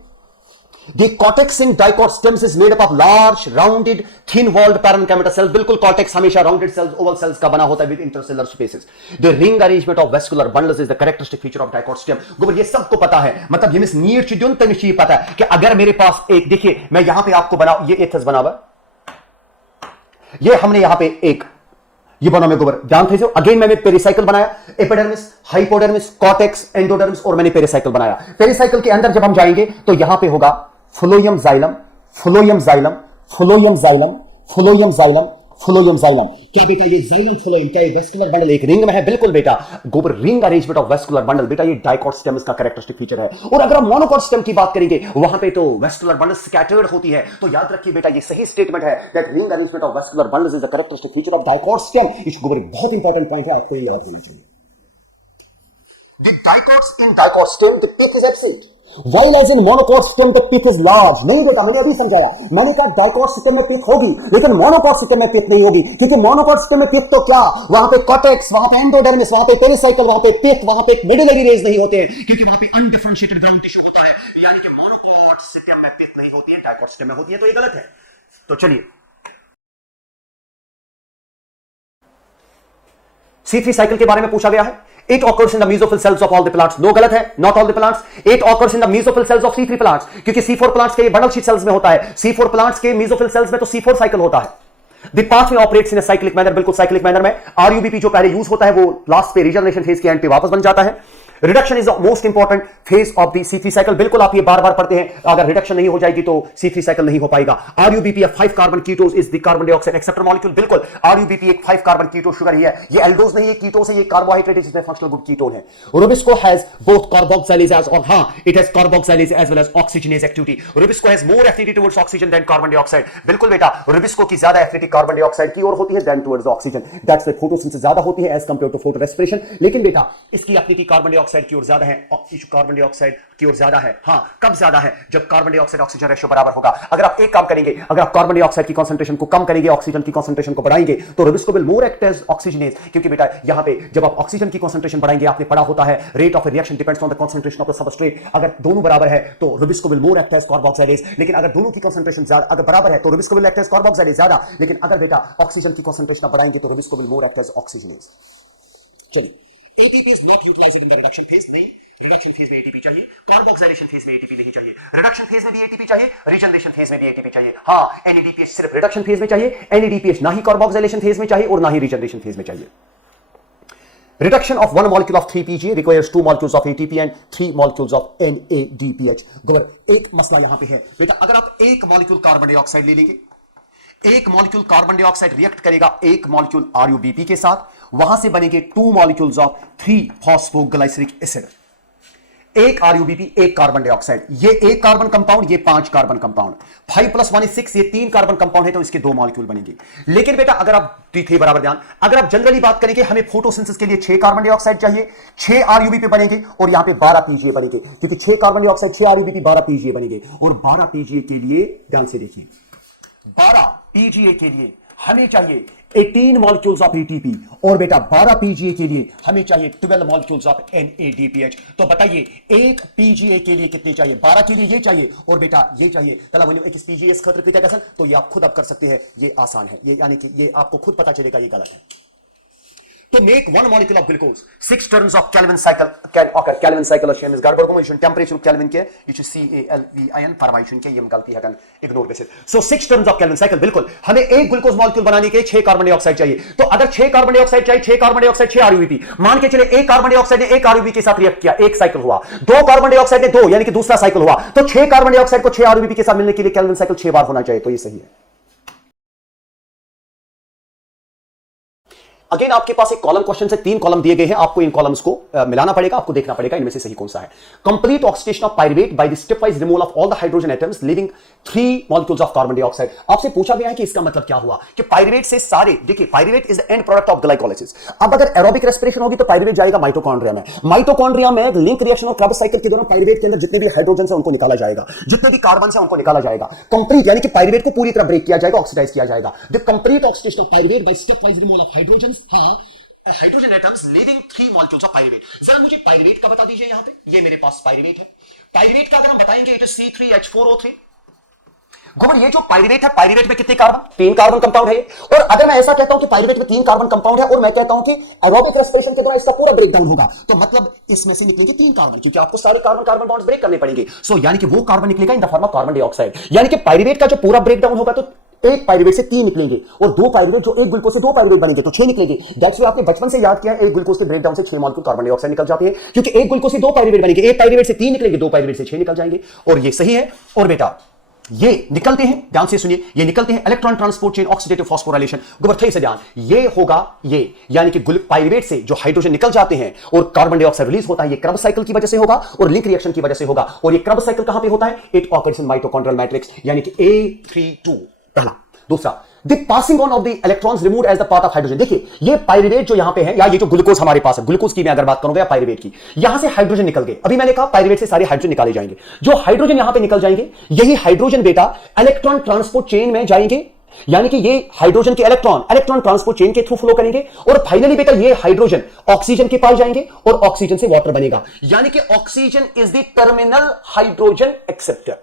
The cortex in dicot stems is made up of large, rounded, thin-walled parenchyma cells। बिल्कुल cortex हमेशा rounded cells, oval cells का बना होता है with intercellular spaces। The ring arrangement of vascular bundles is the characteristic feature of dicot stem। गोबर ये सबको पता है, मतलब ये मिस नीड चिड्यून तनिशी पता है कि अगर मेरे पास एक, देखिए मैं यहां पे आपको बना, ये एथस बना हुआ, ये हमने यहां पे एक ये बना में गोबर ध्यान थे। अगेन मैंने पेरिसाइकिल बनाया, एपिडर्मिस, हाइपोडर्मिस, कॉर्टेक्स, एंडोडर्मिस, और मैंने पेरिसाइकिल बनाया। पेरिसाइकिल के अंदर जब हम जाएंगे तो यहां पे होगा phloem xylem, phloem xylem, phloem xylem, phloem xylem, phloem xylem. क्या बेटा ये जाइलम फ्लोएम, क्या ये वेस्कुलर बंडल एक रिंग में है? बिल्कुल बेटा गोबर, ring arrangement of vascular bundle बेटा ये डाइकॉट स्टेम का कैरेक्टरिस्टिक फीचर है। और अगर हम मोनोकॉट स्टेम की बात करेंगे वहां पे तो वेस्कुलर बंडल स्कैटर्ड होती है, तो याद रखिए बेटा ये सही स्टेटमेंट है that ring arrangement of vascular bundles is the characteristic feature of dicot stem. इस गोबर बहुत इंपॉर्टेंट पॉइंट है, आपको ये याद होना चाहिए। The dicots in dicot stem, the peak is absent। While as in monocot system the pith is large. नहीं बेटा, मैंने अभी समझाया, मैंने कहा डाइकॉट सिस्टम में पिथ होगी, लेकिन मोनोकॉट सिस्टम में पिथ नहीं होगी, क्योंकि मोनोकॉट सिस्टम में पिथ तो क्या, वहां पे कॉर्टेक्स, वहां पे एंडोडर्मिस, वहां पे पेरिसाइकल, वहां पे पिथ, वहां पे मिडिलरी रेज नहीं होते हैं, क्योंकि वहां पे अनडिफरेंशिएटेड ग्राउंड टिश्यू होता है, यानी कि मोनोकॉट सिस्टम में पिथ नहीं होती है, डाइकॉट सिस्टम में होती है, तो ये गलत है। तो चलिए, C3 साइकिल के बारे में पूछा गया है। It occurs in the mesophyll cells of all the plants. No, गलत है, not all the plants. It occurs in the mesophyll cells of C3 plants. क्योंकि C4 plants के बंडल शीट सेल्स में होता है, C4 plants के mesophyll cells में तो C4 साइकिल होता है। The pathway operates in a cyclic manner, बिल्कुल साइक्लिक मैनर में। RUBP जो पहले यूज होता है वो लास्ट पे रीजनरेशन फेज के एंड पे वापस बन जाता है। Reduction is the most important phase of the C3 cycle. बिल्कुल आप ये बार बार पढ़ते हैं, अगर रिडक्शन नहीं हो जाएगी तो C3 साइकिल नहीं हो पाएगा। RUBP 5 carbon कीटोज is the carbon dioxide acceptor molecule. बिल्कुल RUBP एक 5 कार्बन कीटो शुगर ही है, ये एल्डोज नहीं है, कीटोस है, ये कार्बोहाइड्रेट है जिसमें फंक्शनल ग्रुप कीटोन है। Rubisco has both carboxylase as, और हां it has carboxylase as well as oxygenase activity. Rubisco has more affinity towards oxygen than carbon dioxide. बिल्कुल बेटा, रुबिस्को की ज्यादा एफिनिटी कार्बन डाइऑक्साइड की ओर होती है than towards oxygen. That's why photosynthesis ज्यादा होती है as compare to photo respiration. लेकिन बेटा इसकी एफिनिटी कार्बन डाइऑक्साइड की ओर ज्यादा है, कार्बन डाइऑक्साइड की ओर ज्यादा है। हां, कब ज्यादा है? जब कार्बन डाइऑक्साइड ऑक्सीजन रेशियो बराबर होगा। अगर आप एक काम करेंगे, अगर आप कार्बन डाइऑक्साइड की कंसंट्रेशन को कम करेंगे, ऑक्सीजन की कंसंट्रेशन को बढ़ाएंगे, तो rubisco will more act as oxygenase. क्योंकि बेटा यहां पे जब आप ऑक्सीजन की कंसंट्रेशन बढ़ाएंगे, आपने पढ़ा होता है rate of reaction depends on the concentration of the substrate. अगर दोनों बराबर है तो rubisco will more act as carboxylase. लेकिन अगर दोनों की कंसंट्रेशन ज्यादा, अगर बराबर है तो rubisco will act as carboxylase ज्यादा। लेकिन अगर बेटा ऑक्सीजन की कंसंट्रेशन बढ़ाएंगे तो rubisco will more act as oxygenase. चलिए, ATP is not utilized in the reduction phase। नहीं, रिडक्शन फेज में ATP चाहिए, कार्बोक्सिलेशन फेज में ATP नहीं चाहिए। रिडक्शन फेज में भी ATP चाहिए, रीजनरेशन फेज में भी ATP चाहिए। हां, NADPH सिर्फ रिडक्शन फेज में चाहिए, NADPH ना ही कार्बोक्सिलेशन फेज में चाहिए और ना ही रीजनरेशन फेज में चाहिए। Reduction of one molecule of 3-PGA requires 2 molecules of ATP and 3 molecules of NADPH। गौर, एक मसला यहां पे है बेटा, अगर आप एक मॉलिक्यूल कार्बन डाइऑक्साइड ले लेंगे, एक मॉलिक्यूल कार्बन डाइऑक्साइड रिएक्ट करेगा एक मॉलिक्यूल RUBP के साथ, वहां से बनेंगे 2 मॉलिक्यूल्स ऑफ 3 फॉस्फोग्लाइसरिक एसिड। एक RUBP, एक कार्बन डाइऑक्साइड, ये एक कार्बन कंपाउंड, ये 5 कार्बन कंपाउंड, 5 + 1 = 6, ये 3 कार्बन कंपाउंड है तो इसके 2 मॉलिक्यूल बनेंगे। लेकिन बेटा अगर आप थे बराबर ध्यान, अगर आप जनरली बात करेंगे, हमें फोटोसिंथेसिस के लिए 6 कार्बन डाइऑक्साइड चाहिए, 6 RUBP बनेंगे और यहां पे 12 PGA बनेंगे, क्योंकि 6 कार्बन डाइऑक्साइड 6 RUBP 12 PGA बनेंगे। और 12 PGA के लिए ध्यान से देखिए, 12 PGA के लिए हमें चाहिए 18 मॉलिक्यूल्स ऑफ ATP और बेटा 12 PGA के लिए हमें चाहिए 12 मॉलिक्यूल्स ऑफ NADPH। तो बताइए एक PGA के लिए कितने चाहिए? 12 के लिए ये चाहिए और बेटा ये चाहिए। एक PGA खतर, तो ये आप खुद अब कर सकते हैं, ये आसान है, ये यानी कि ये आपको खुद पता चलेगा ये गलत है। To make 1 molecule of glucose, 6 turns of Calvin cycle can occur। Calvin cycle is गड़बड़ को मैं टेंपरेचर Calvin के ये CALVIN फॉर्मेशन के ये गलती है, ignore basis. So 6 turns of Calvin cycle, बिल्कुल हमें एक ग्लूकोज मॉलिक्यूल बनाने के लिए 6 कार्बन डाइऑक्साइड चाहिए। तो अगर 6 कार्बन डाइऑक्साइड चाहिए, 6 कार्बन डाइऑक्साइड 6 RUBP, मान के चले एक कार्बन डाइऑक्साइड ने एक RUBP के साथ रिएक्ट किया, एक साइकिल हुआ। 2 कार्बन डाइऑक्साइड ने 2, यानी कि दूसरा साइकिल हुआ। तो 6 कार्बन डाइऑक्साइड को 6 RUBP के साथ मिलने के लिए Calvin साइकिल 6 बार होना चाहिए, तो ये सही है। अगेन आपके पास एक कॉलम क्वेश्चन से 3 कॉलम दिए गए हैं, आपको इन कॉलम्स को मिलाना पड़ेगा, आपको देखना पड़ेगा इनमें से सही कौन सा है। Complete oxidation of pyruvate by the step wise removal of all the hydrogen atoms living 3 molecules of carbon dioxide. आपसे पूछा गया है कि इसका मतलब क्या हुआ, कि पाइरुवेट से सारे, देखिए pyruvate is the end product of glycolysis. अब अगर एरोबिक रेस्पिरेशन होगी तो पाइरुवेट जाएगा माइटोकॉन्ड्रिया में, माइटोकॉन्ड्रिया में लिंक रिएक्शन और क्रब्स साइकिल के दौरान पाइरुवेट के अंदर जितने भी हाइड्रोजन है उनको निकाला जाएगा, जितने भी कार्बन है उनको निकाला जाएगा। कंप्लीट यानी कि पाइरुवेट को पूरी तरह ब्रेक किया जाएगा, ऑक्सीडाइज किया जाएगा। The complete oxidation of pyruvate by step wise removal of hydrogen, हां hydrogen atoms living 3 molecules of pyruvate. जरा मुझे पाइरुवेट का बता दीजिए, यहां पे ये मेरे पास पाइरुवेट है। पाइरुवेट का अगर हम बताएंगे इट इज C3H4O3। गोबर, ये जो पाइरुवेट है, पाइरुवेट में कितने कार्बन? 3 कार्बन कंपाउंड है। और अगर मैं ऐसा कहता हूं कि पाइरुवेट में 3 कार्बन कंपाउंड है और मैं कहता हूं कि एरोबिक रेस्पिरेशन के दौरान इसका पूरा ब्रेकडाउन होगा, तो मतलब इसमें से निकलेंगे 3 कार्बन, क्योंकि आपको सारे कार्बन कार्बन बॉन्ड्स ब्रेक करने पड़ेंगे। सो यानी कि वो कार्बन निकलेगा in the form of carbon dioxide. यानी कि पाइरुवेट का जो पूरा ब्रेकडाउन होगा तो एक पाइरुवेट से 3 निकलेंगे और 2 पाइरुवेट जो एक ग्लूकोज से 2 पाइरुवेट बनेंगे तो 6 निकलेंगे। दैट्स व्हाई आपने बचपन से याद किया है, एक ग्लूकोज के ब्रेकडाउन से 6 मॉलिक्यूल कार्बन डाइऑक्साइड निकल जाते हैं, क्योंकि एक ग्लूकोज से 2 पाइरुवेट बनेंगे, एक पाइरुवेट से 3 निकलेंगे, 2 पाइरुवेट से 6 निकल जाएंगे। और ये सही है। और बेटा ये निकलते हैं, ध्यान से सुनिए, ये निकलते हैं electron transport chain oxidative phosphorylation. गुबर से ध्यान, ये होगा ये, यानी कि पाइरुवेट से जो हाइड्रोजन निकल जाते हैं और कार्बन डाइऑक्साइड रिलीज होता है, ये क्रब साइकिल की वजह से होगा और लिंक रिएक्शन की वजह से होगा। और ये क्रब साइकिल कहां पे होता है? It occurs in mitochondrial matrix, यानी कि A32 पहला। दूसरा, the passing on of the electrons removed as the part of hydrogen. देखिए ये पाइरुवेट जो यहां पे है, या ये जो ग्लूकोज हमारे पास है, ग्लूकोज की मैं अगर बात करूंगा या पाइरुवेट की, यहां से हाइड्रोजन निकल गए। अभी मैंने कहा पाइरुवेट से सारे हाइड्रोजन निकाले जाएंगे। जो हाइड्रोजन यहां पे निकल जाएंगे, यही हाइड्रोजन बेटा इलेक्ट्रॉन ट्रांसपोर्ट चेन में जाएंगे, यानी कि ये हाइड्रोजन के इलेक्ट्रॉन ट्रांसपोर्ट चेन के थ्रू फ्लो करेंगे, और फाइनली बेटा ये हाइड्रोजन ऑक्सीजन के पास जाएंगे और ऑक्सीजन से वाटर बनेगा, यानी कि oxygen is the terminal hydrogen acceptor.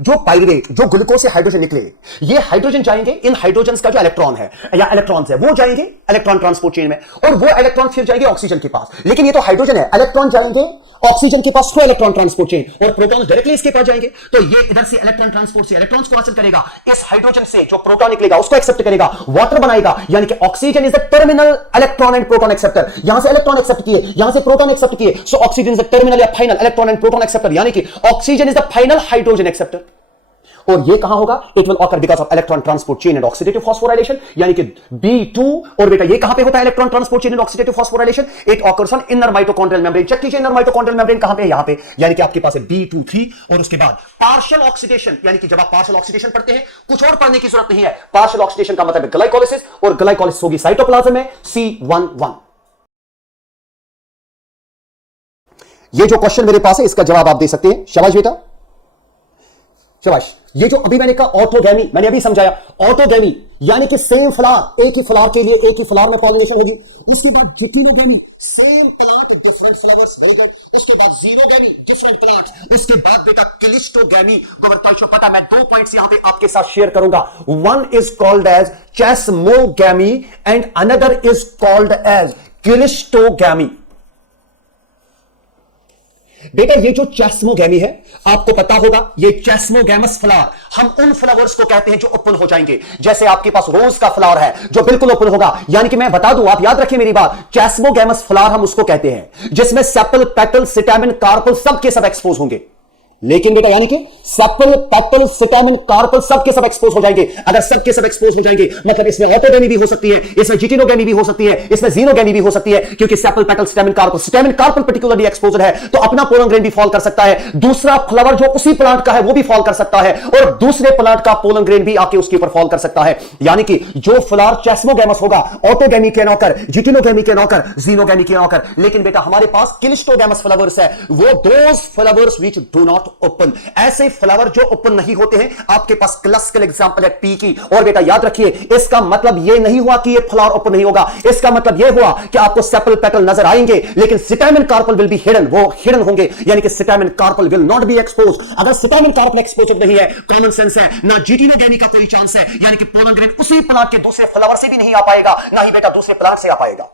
जो पाइरुवेट, जो ग्लूकोज से हाइड्रोजन निकले, ये हाइड्रोजन जाएंगे, इन हाइड्रोजन का जो इलेक्ट्रॉन है या इलेक्ट्रॉन्स है वो जाएंगे इलेक्ट्रॉन ट्रांसपोर्ट चेन में, और वो इलेक्ट्रॉन फिर जाएंगे ऑक्सीजन के पास। लेकिन ये तो हाइड्रोजन है, इलेक्ट्रॉन जाएंगे ऑक्सीजन के pass through electron transport chain, और प्रोटॉन डायरेक्टली इसके पास जाएंगे। तो ये इधर से इलेक्ट्रॉन ट्रांसपोर्ट से इलेक्ट्रॉन्स को हासिल करेगा, इस हाइड्रोजन से जो प्रोटॉन निकलेगा उसको एक्सेप्ट करेगा, वाटर बनाएगा, यानी कि oxygen is the terminal electron and proton acceptor. यहां से इलेक्ट्रॉन एक्सेप्ट किए, यहां से प्रोटॉन एक्सेप्ट किए, so oxygen is the terminal या final electron and proton acceptor, यानी कि oxygen is the final hydrogen acceptor. और ये कहां होगा? It will occur because of electron transport chain and oxidative phosphorylation, यानी कि B2। और बेटा ये कहां पे होता है electron transport chain and oxidative phosphorylation? It occurs on inner mitochondrial membrane. Check कीजिए इनर माइटोकॉन्ड्रियल मेम्ब्रेन कहां पे है, यहां पे, यानी कि आपके पास है B2 3, और उसके बाद पार्शियल ऑक्सीडेशन, यानी कि जब आप पार्शियल ऑक्सीडेशन पढ़ते हैं कुछ और पढ़ने की जरूरत नहीं है। पार्शियल ऑक्सीडेशन का मतलब है ग्लाइकोलिसिस, और ग्लाइकोलिसिस होगी साइटोप्लाज्म में C11। ये जो क्वेश्चन मेरे पास है इसका जवाब आप दे सकते हैं। शाबाश बेटा, शाबाश। ये जो अभी मैंने कहा ऑटोगैमी, मैंने अभी समझाया ऑटोगैमी, यानी कि सेम फ्लावर, एक ही फ्लावर के लिए एक ही फ्लावर में पॉलिनेशन होगी। उसके बाद geitonogamy, same plant different flowers, very good. उसके बाद जीनोगैमी, डिफरेंट प्लांट्स। उसके बाद बेटा क्लिस्टोगैमी। गोवर्धन पता, मैं 2 पॉइंट्स यहां पे आपके साथ शेयर करूंगा। One is called as chasmogamy and another is called as cleistogamy. बेटा ये जो चेस्मोगैमी है, आपको पता होगा, ये चेस्मोगैमस फ्लावर, हम उन फ्लावर्स को कहते हैं जो ओपन हो जाएंगे। जैसे आपके पास रोज का फ्लावर है जो बिल्कुल ओपन होगा, यानी कि मैं बता दूं, आप याद रखिए मेरी बात, चेस्मोगैमस फ्लावर हम उसको कहते हैं जिसमें सेपल, पेटल, स्टैमेन, कार्पल सब के सब एक्सपोज होंगे। लेकिन बेटा यानी कि सेपल, पेटल, स्टैमेन, कार्पल सब के सब एक्सपोज हो जाएंगे। अगर सब के सब एक्सपोज हो जाएंगे मतलब इसमें ऑटोगैमी भी हो सकती है, इसमें जिटिनोगैमी भी हो सकती है, इसमें जीनोगैमी भी हो सकती है, क्योंकि sepal, petal, stamen, carpel particularly exposed है, तो अपना पोलन ग्रेन भी फॉल कर सकता है। दूसरा फ्लावर जो उसी प्लांट का है वो भी फॉल कर सकता है, और दूसरे प्लांट का पोलन ग्रेन भी आके उसके ऊपर फॉल कर सकता है। यानी कि जो फ्लावर चेस्मोगैमस होगा, ऑटोगैमी के नौकर, जिटिनोगैमी के नौकर, जीनोगैमी के नौकर। लेकिन बेटा हमारे पास क्लिस्टोगैमस फ्लावर्स है, वो those flowers which do not open, ऐसे फ्लावर जो ओपन नहीं होते हैं। आपके पास क्लासिकल एग्जांपल है पी की। और बेटा याद रखिए, इसका मतलब यह नहीं हुआ कि यह फ्लावर ओपन नहीं होगा, इसका मतलब यह हुआ कि आपको सेपल, पेटल नजर आएंगे, लेकिन stamen, carpel will be hidden, वो हिडन होंगे, यानी कि stamen, carpel will not be expose. अगर स्टैमेन, कार्पल एक्सपोज नहीं है, कॉमन सेंस है, ना जिटिनोगैमी का कोई चांस है, यानी कि पोलन ग्रेन उसी प्लांट के दूसरे फ्लावर से भी नहीं आ पाएगा, ना ही बेटा दूसरे प्लांट से आ पाएगा।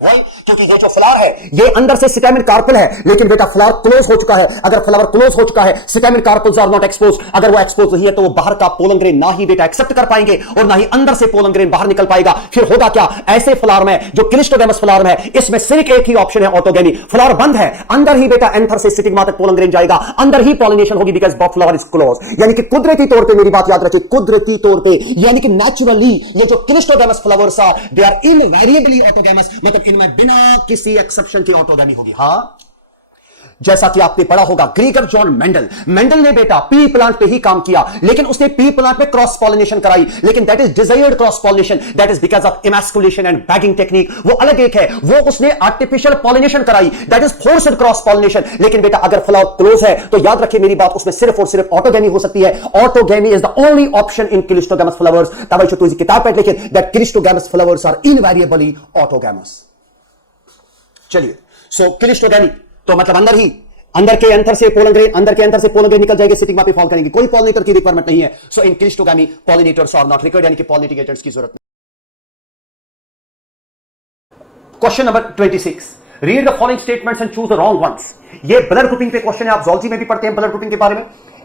क्योंकि ये जो फ्लावर है ये अंदर से स्टैमेन, कार्पल है, लेकिन बेटा फ्लावर क्लोज हो चुका है। अगर फ्लावर क्लोज हो चुका है, stamen, carpels are not expose. अगर वो एक्सपोज नहीं है तो वो बाहर का पोलन ग्रेन ना ही बेटा एक्सेप्ट कर पाएंगे, और ना ही अंदर से पोलन ग्रेन बाहर निकल पाएगा। फिर होगा क्या? ऐसे फ्लावर में जो क्लिस्टोगैमस फ्लावर है, इसमें सिर्फ एक ही ऑप्शन है, ऑटोगैमी। फ्लावर बंद है, अंदर ही बेटा एंथर से स्टिग्मा तक पोलन ग्रेन जाएगा, अंदर ही पॉलिनेशन होगी, बिकॉज़ फ्लावर इज क्लोज। यानी कि कुदरती तौर पे, मेरी बात याद रखिए, कुदरती तौर पे, यानी कि नेचुरली ये जो cleistogamous flowers are, they are invariably autogamous, मतलब इनमें बिना किसी एक्सेप्शन की ऑटोगैमी होगी। हां, जैसा कि आपने पढ़ा होगा, ग्रीगर जॉन मेंडल ने बेटा पी प्लांट पे ही काम किया, लेकिन उसने पी प्लांट में क्रॉस पॉलिनेशन कराई, लेकिन that is desired cross pollination, that is because of emasculation and bagging technique, वो अलग एक है। वो उसने आर्टिफिशियल पॉलिनेशन कराई, that is forced cross pollination. लेकिन बेटा अगर फ्लावर क्लोज है तो याद रखिए मेरी बात, उसमें सिर्फ और सिर्फ ऑटोगैमी हो सकती है। Autogamy is the only option in cleistogamous flowers. तब तो इस किताब पर लिखे that cleistogamous flowers are invariably autogamous. चलिए, सो क्लिस्टोगैमी तो मतलब अंदर के अंतर से पोलन ग्रेन, अंदर के अंतर से पोलन ग्रेन निकल जाएंगे, स्टिग्मा पे फॉल करेंगे, कोई पॉलिनेटर की रिक्वायरमेंट नहीं है। So in cleistogamy pollinators are not required, यानी कि पॉलिनेटिंग एजेंट्स की जरूरत नहीं। Question number 26, read the following statements and choose the wrong ones. ये ब्लड ग्रुपिंग पे क्वेश्चन है, आप ज़ूलॉजी में भी पढ़ते हैं ब्लड ग्रुपिंग के बारे में।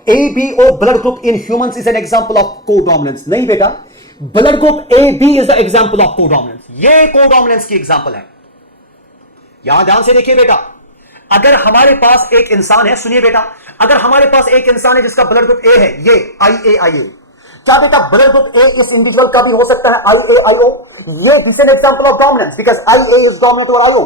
ABO blood group in humans is an example of codominance. नहीं बेटा, blood group AB is the example of codominance, ये कोडोमिनेंस की एग्जांपल है। यहां ध्यान से देखिए बेटा, अगर हमारे पास एक इंसान है, सुनिए बेटा, अगर हमारे पास एक इंसान है जिसका ब्लड ग्रुप ए है, ये IA, क्या बेटा ब्लड ग्रुप ए इस इंडिविजुअल का भी हो सकता है IAIO? ये this N example of dominance, because IA is dominant over IO।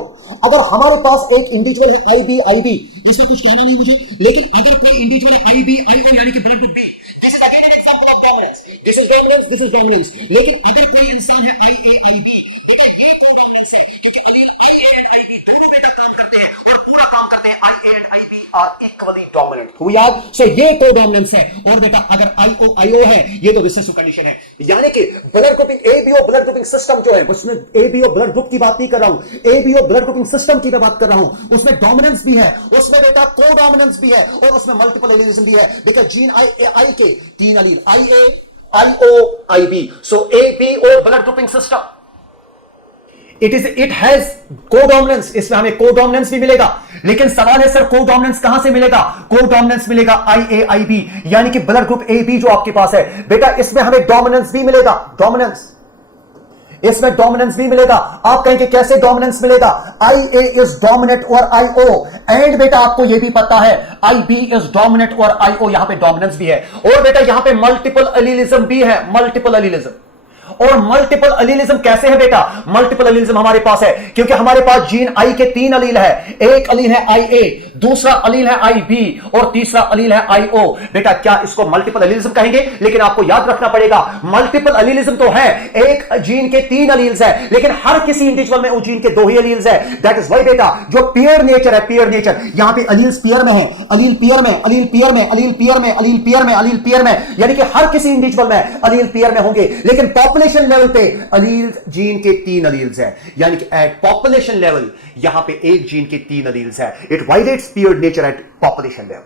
अगर हमारे पास एक इंडिविजुअल है IB, इसमें कुछ कहना नहीं मुझे, लेकिन अगर कोई इंडिविजुअल है IBIO यानी कि blood group B, this is again an example of dominance. This is dominance, this is dominance. लेकिन अगर कोई इंसान है आई ए आई बी, बेटा ये कोडोमिनेंस है, क्योंकि अलील आई ए एंड आई बी दोनों बेटा काम करते हैं और पूरा काम करते हैं, I A and I B are equally dominant. हुई याद? सो ये कोडोमिनेंस है। और बेटा अगर आई ओ है, ये तो रिसेसिव कंडीशन है, यानी कि blood grouping ABO blood grouping system जो है, उसमें एबीओ ब्लड ग्रुप की बात नहीं कर रहा हूं, एबीओ ब्लड ग्रुपिंग सिस्टम की मैं बात कर रहा हूं। उसमें डोमिनेंस भी है, उसमें बेटा कोडोमिनेंस भी है और उसमें मल्टीपल एलिलिज्म भी है। बिकॉज़ जीन आई के 3 allele, I A I O I B, so A B O blood grouping system, it has codominance. इसमें हमें कोडोमिनेंस भी मिलेगा, लेकिन सवाल है सर कोडोमिनेंस कहां से मिलेगा? कोडोमिनेंस मिलेगा आई ए आई बी, यानी कि ब्लड ग्रुप ए बी जो आपके पास है बेटा, इसमें हमें डोमिनेंस भी मिलेगा, डोमिनेंस, इसमें डोमिनेंस भी मिलेगा। आप कहेंगे कैसे डोमिनेंस मिलेगा? आई ए इज डोमिनेट और आई ओ, एंड बेटा आपको यह भी पता है आई बी इज डोमिनेट और आई ओ, यहां पे डोमिनेंस भी है। और बेटा यहां पे मल्टीपल एलिलिज्म भी है, मल्टीपल एलिलिज्म। और मल्टीपल अलीलिज्म कैसे है बेटा? मल्टीपल अलीलिज्म हमारे पास है क्योंकि हमारे पास जीन आई के 3 अलील है, एक अलील है आई ए, दूसरा अलील है आई बी और तीसरा अलील है आई ओ। बेटा क्या इसको मल्टीपल अलीलिज्म कहेंगे? लेकिन आपको याद रखना पड़ेगा मल्टीपल अलीलिज्म तो है, एक जीन के 3 अलील्स है, लेकिन हर किसी इंडिविजुअल में उस जीन के 2 ही अलील्स है। दैट इज व्हाई बेटा जो पेयर नेचर है, पेयर नेचर, यहां पे अलील्स पेयर में है, अलील पेयर में, अलील पेयर में, अलील पेयर में, अलील पेयर में, अलील पेयर में, यानी कि हर किसी इंडिविजुअल में अलील पेयर में होंगे। लेकिन पॉपुलेशन लेवल पे अलील जीन के 3 अलील्स है, यानी कि एट पॉपुलेशन लेवल यहां पे एक जीन के 3 अलील्स है। It violates paired nature at population level.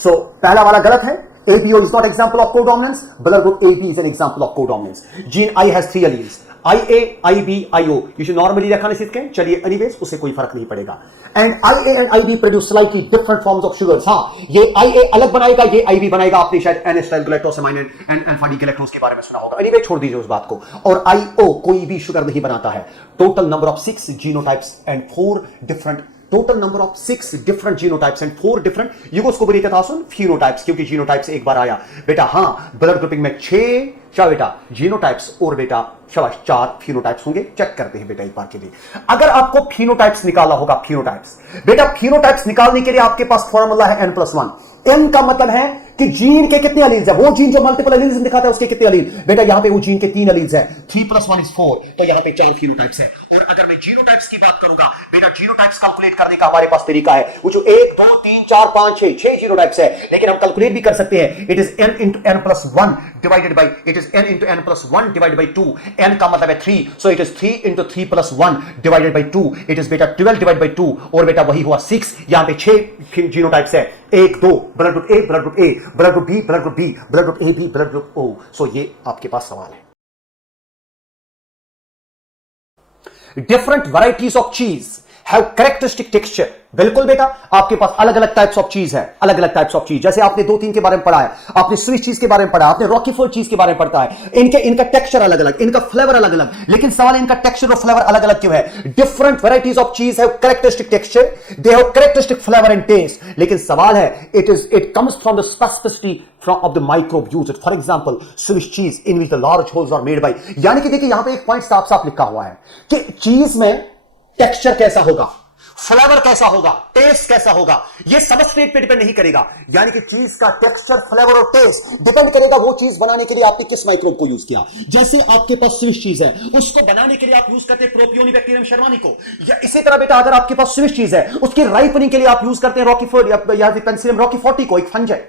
So पहला वाला गलत है। ABO is not example of codominance. Blood group AB is an example of codominance. Gene I has 3 alleles. IA, IB, IO. You should normally रखना सीखते हैं। चलिए, anyways उससे कोई फर्क नहीं पड़ेगा। And IA and IB produce slightly different forms of sugars. हाँ, ये IA अलग बनाएगा, ये IB बनाएगा। आपने शायद N-acetyl galactosamine and alpha D galactose के बारे में सुना होगा। Anyway, छोड़ दीजिए उस बात को। और IO कोई भी शुगर नहीं बनाता है। Total number of 6 genotypes and 4 different total number of 6 different genotypes and 4 different phenotypes, क्योंकि जीनोटाइप्स एक बार आया बेटा। हां, ब्लड ग्रुपिंग में 6 क्या बेटा जीनोटाइप्स और बेटा शाबाश 4 फिनोटाइप्स होंगे। चेक करते हैं बेटा एक बार के लिए। अगर आपको फिनोटाइप्स निकालना होगा, फिनोटाइप्स बेटा, फिनोटाइप्स निकालने के लिए आपके पास फॉर्मूला है N+1। N का मतलब है कि जीन के कितने अलील्स है, वो जीन जो मल्टीपल अलील्स दिखाता है उसके कितने अलील। बेटा यहां पे वो जीन के 3 अलील्स है, 3 + 1 = 4, तो यहां पे 4 फिनोटाइप्स है। और अगर मैं जीनोटाइप्स की बात करूंगा बेटा, जीनोटाइप्स कैलकुलेट करने का हमारे पास तरीका है, वो जो 1 2 3 4 5 6 जीनोटाइप्स है, लेकिन हम कैलकुलेट भी कर सकते हैं। It is n × n+1 divided by, it is n × n+1 divided by 2। n का मतलब है 3, सो it is 3 × 3 + 1 divided by 2। It is बेटा 12 डिवाइडेड बाय 2, और बेटा वही हुआ 6। यहां पे 6 जीनोटाइप्स है, 1 2 blood group A, blood group A, blood group B, blood group B, blood group A B, blood group O. So ये आपके पास सवाल है। Different varieties of cheese have characteristic texture. बिल्कुल बेटा, आपके पास अलग अलग टाइप्स ऑफ चीज है, अलग अलग टाइप्स ऑफ चीज। जैसे आपने 2-3 के बारे में पढ़ा है, आपने स्विस चीज के बारे में पढ़ा, आपने रॉकीफोर्ड चीज के बारे में पढ़ता है। इनका टेक्सचर अलग अलग, इनका फ्लेवर अलग अलग, लेकिन सवाल इनका टेक्सचर और फ्लेवर अलग अलग क्यों है? Different varieties of cheese have characteristic texture, they have characteristic flavour and taste. लेकिन सवाल है it comes from the specificity of the microbe used. For example, Swiss cheese in which the large holes are made by, यानी कि देखिए यहां पे एक point साफ साफ लिखा हुआ है कि चीज में टेक्सचर कैसा होगा, फ्लेवर कैसा होगा, टेस्ट कैसा होगा, ये सबस्ट्रेट पे डिपेंड नहीं करेगा। यानी कि चीज का टेक्सचर, फ्लेवर और टेस्ट डिपेंड करेगा वो चीज बनाने के लिए आपने किस माइक्रोब को यूज किया। जैसे आपके पास स्विस चीज है, उसको बनाने के लिए आप यूज करते हैं प्रोपियोनिबैक्टीरियम शर्मानी को, या इसी तरह बेटा अगर आपके पास स्विस चीज है, उसकी राइपनिंग के लिए आप यूज करते हैं रॉकीफोर्ड या पेनिसिलियम रॉकीफोर्टी को, एक फंज है।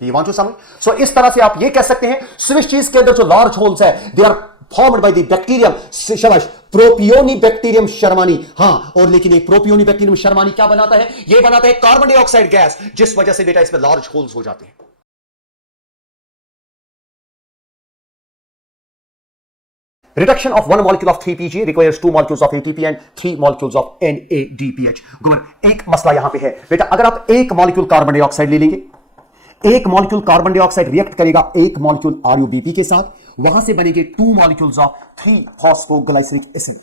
You want to समझ? So इस तरह से आप ये कह सकते हैं स्विस चीज के अंदर जो लार्ज होल्स है, they are formed by the bacterium, शाबाश, प्रोपियोनिबैक्टीरियम शर्मानी। हां, और लेकिन एक प्रोपियोनिबैक्टीरियम शर्मानी क्या बनाता है? ये बनाता है कार्बन डाइऑक्साइड गैस, जिस वजह से बेटा इसमें लार्ज होल्स हो जाते हैं। Reduction of one molecule of 3PGA requires 2 molecules of ATP and 3 molecules of NADPH। एक मसला यहां पे है बेटा, अगर आप एक मॉलिक्यूल कार्बन डाइऑक्साइड ले लेंगे, एक मॉलिक्यूल कार्बन डाइऑक्साइड रिएक्ट करेगा एक मॉलिक्यूल RuBP के साथ, वहां से बनेंगे 2 मॉलिक्यूल्स ऑफ 3-फॉस्फोग्लाइसरिक एसिड।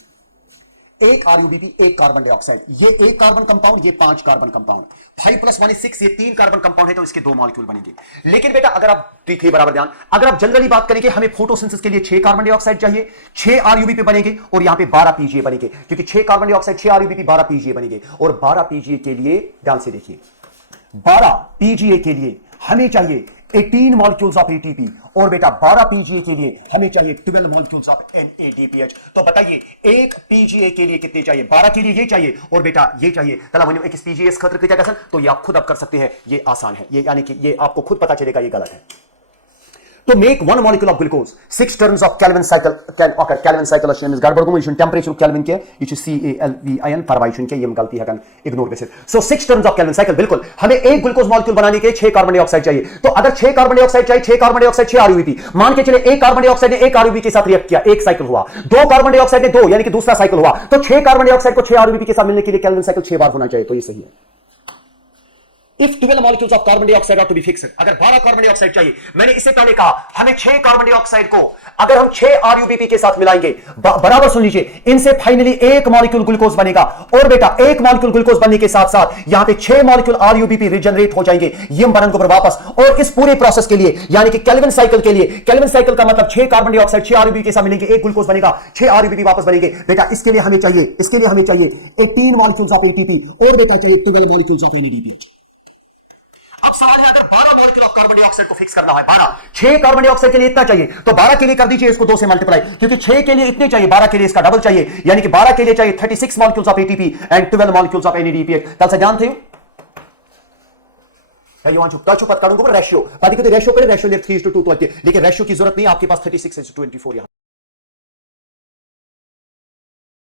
एक RuBP, एक कार्बन डाइऑक्साइड, ये एक कार्बन कंपाउंड, ये 5 कार्बन कंपाउंड, 5 + 1 = 6, ये 3 कार्बन कंपाउंड है, तो इसके 2 मॉलिक्यूल बनेंगे। लेकिन बेटा अगर आप देखिए बराबर ध्यान, अगर आप जनरली बात करेंगे, हमें फोटोसिंथेसिस के लिए 6 कार्बन डाइऑक्साइड चाहिए, 6 RuBP बनेंगे, और यहां पे 12 PGA बनेंगे, क्योंकि 6 कार्बन डाइऑक्साइड 6 RuBP 12 PGA बनेंगे। और 12 PGA के लिए ध्यान से देखिए, 12 PGA के लिए हमें चाहिए 18 मॉलिक्यूल्स ऑफ एटीपी और बेटा 12 पीजीए के लिए हमें चाहिए 12 मॉलिक्यूल्स ऑफ एनएडीपीएच। तो बताइए एक पीजीए के लिए कितने चाहिए? 12 के लिए ये चाहिए और बेटा ये चाहिए। तला एक पीजीए खतर कितना कर, तो ये आप खुद अब कर सकते हैं, ये आसान है, ये यानी कि ये आपको खुद पता चलेगा ये गलत है। To make 1 molecule of glucose, 6 turns of Calvin cycle can occur. Calvin cycle is गड़बड़ को मुझे temperature Calvin के ये CALVIN परवाइशन के ये गलती है कन ignore basis. So 6 turns of Calvin cycle बिल्कुल हमें एक ग्लूकोज मॉलिक्यूल बनाने के 6 कार्बन डाइऑक्साइड चाहिए। तो अगर 6 कार्बन डाइऑक्साइड चाहिए, 6 कार्बन डाइऑक्साइड 6 आरयूबी, मान के चले एक कार्बन डाइऑक्साइड ने एक आरयूबी के साथ रिएक्ट किया, एक साइकिल हुआ। 2 कार्बन डाइऑक्साइड ने 2 यानी कि दूसरा साइकिल हुआ। तो 6 कार्बन डाइऑक्साइड को 6 आरयूबी के साथ मिलने के लिए Calvin साइकिल 6 बार होना चाहिए। तो ये सही है। If 12 molecules of carbon dioxide are to be fixed, अगर 12 कार्बन डाइऑक्साइड चाहिए, मैंने इससे पहले कहा हमें 6 कार्बन डाइऑक्साइड को अगर हम 6 आरयूबीपी के साथ मिलाएंगे, बराबर सुन लीजिए, इनसे फाइनली एक मॉलिक्यूल ग्लूकोज बनेगा और बेटा एक मॉलिक्यूल ग्लूकोज बनने के साथ साथ यहां पे 6 मॉलिक्यूल आरयूबीपी रिजनरेट हो जाएंगे यम बनन को वापस। और इस पूरे प्रोसेस के लिए यानी कि केल्विन साइकिल के लिए, केल्विन साइकिल का मतलब 6 कार्बन डाइऑक्साइड 6 आरयूबी के साथ मिलेंगे, एक ग्लूकोज बनेगा, 6 आरयूबी वापस बनेंगे। बेटा इसके लिए हमें चाहिए 18 मॉलिक्यूल्स ऑफ एटीपी और बेटा चाहिए 12 मॉलिक्यूल्स ऑफ एनएडीपीएच। अब सवाल है अगर 12 मॉलिक्यूल ऑफ कार्बन डाइऑक्साइड को फिक्स करना है, 12 6 कार्बन डाइऑक्साइड के लिए इतना चाहिए, तो 12 के लिए कर दीजिए इसको 2 से मल्टीप्लाई, क्योंकि 6 के लिए इतने चाहिए, 12 के लिए इसका डबल चाहिए, यानी कि 12 के लिए चाहिए 36 molecules of ATP and 12 molecules of NADPH. कल से जानते हो भाई वहां छुपता छुपत करूंगा रेशियो, बाकी तो रेशियो करे, रेशियो 3:2 तो लेकिन रेशियो की जरूरत नहीं, आपके पास 36:24 यहां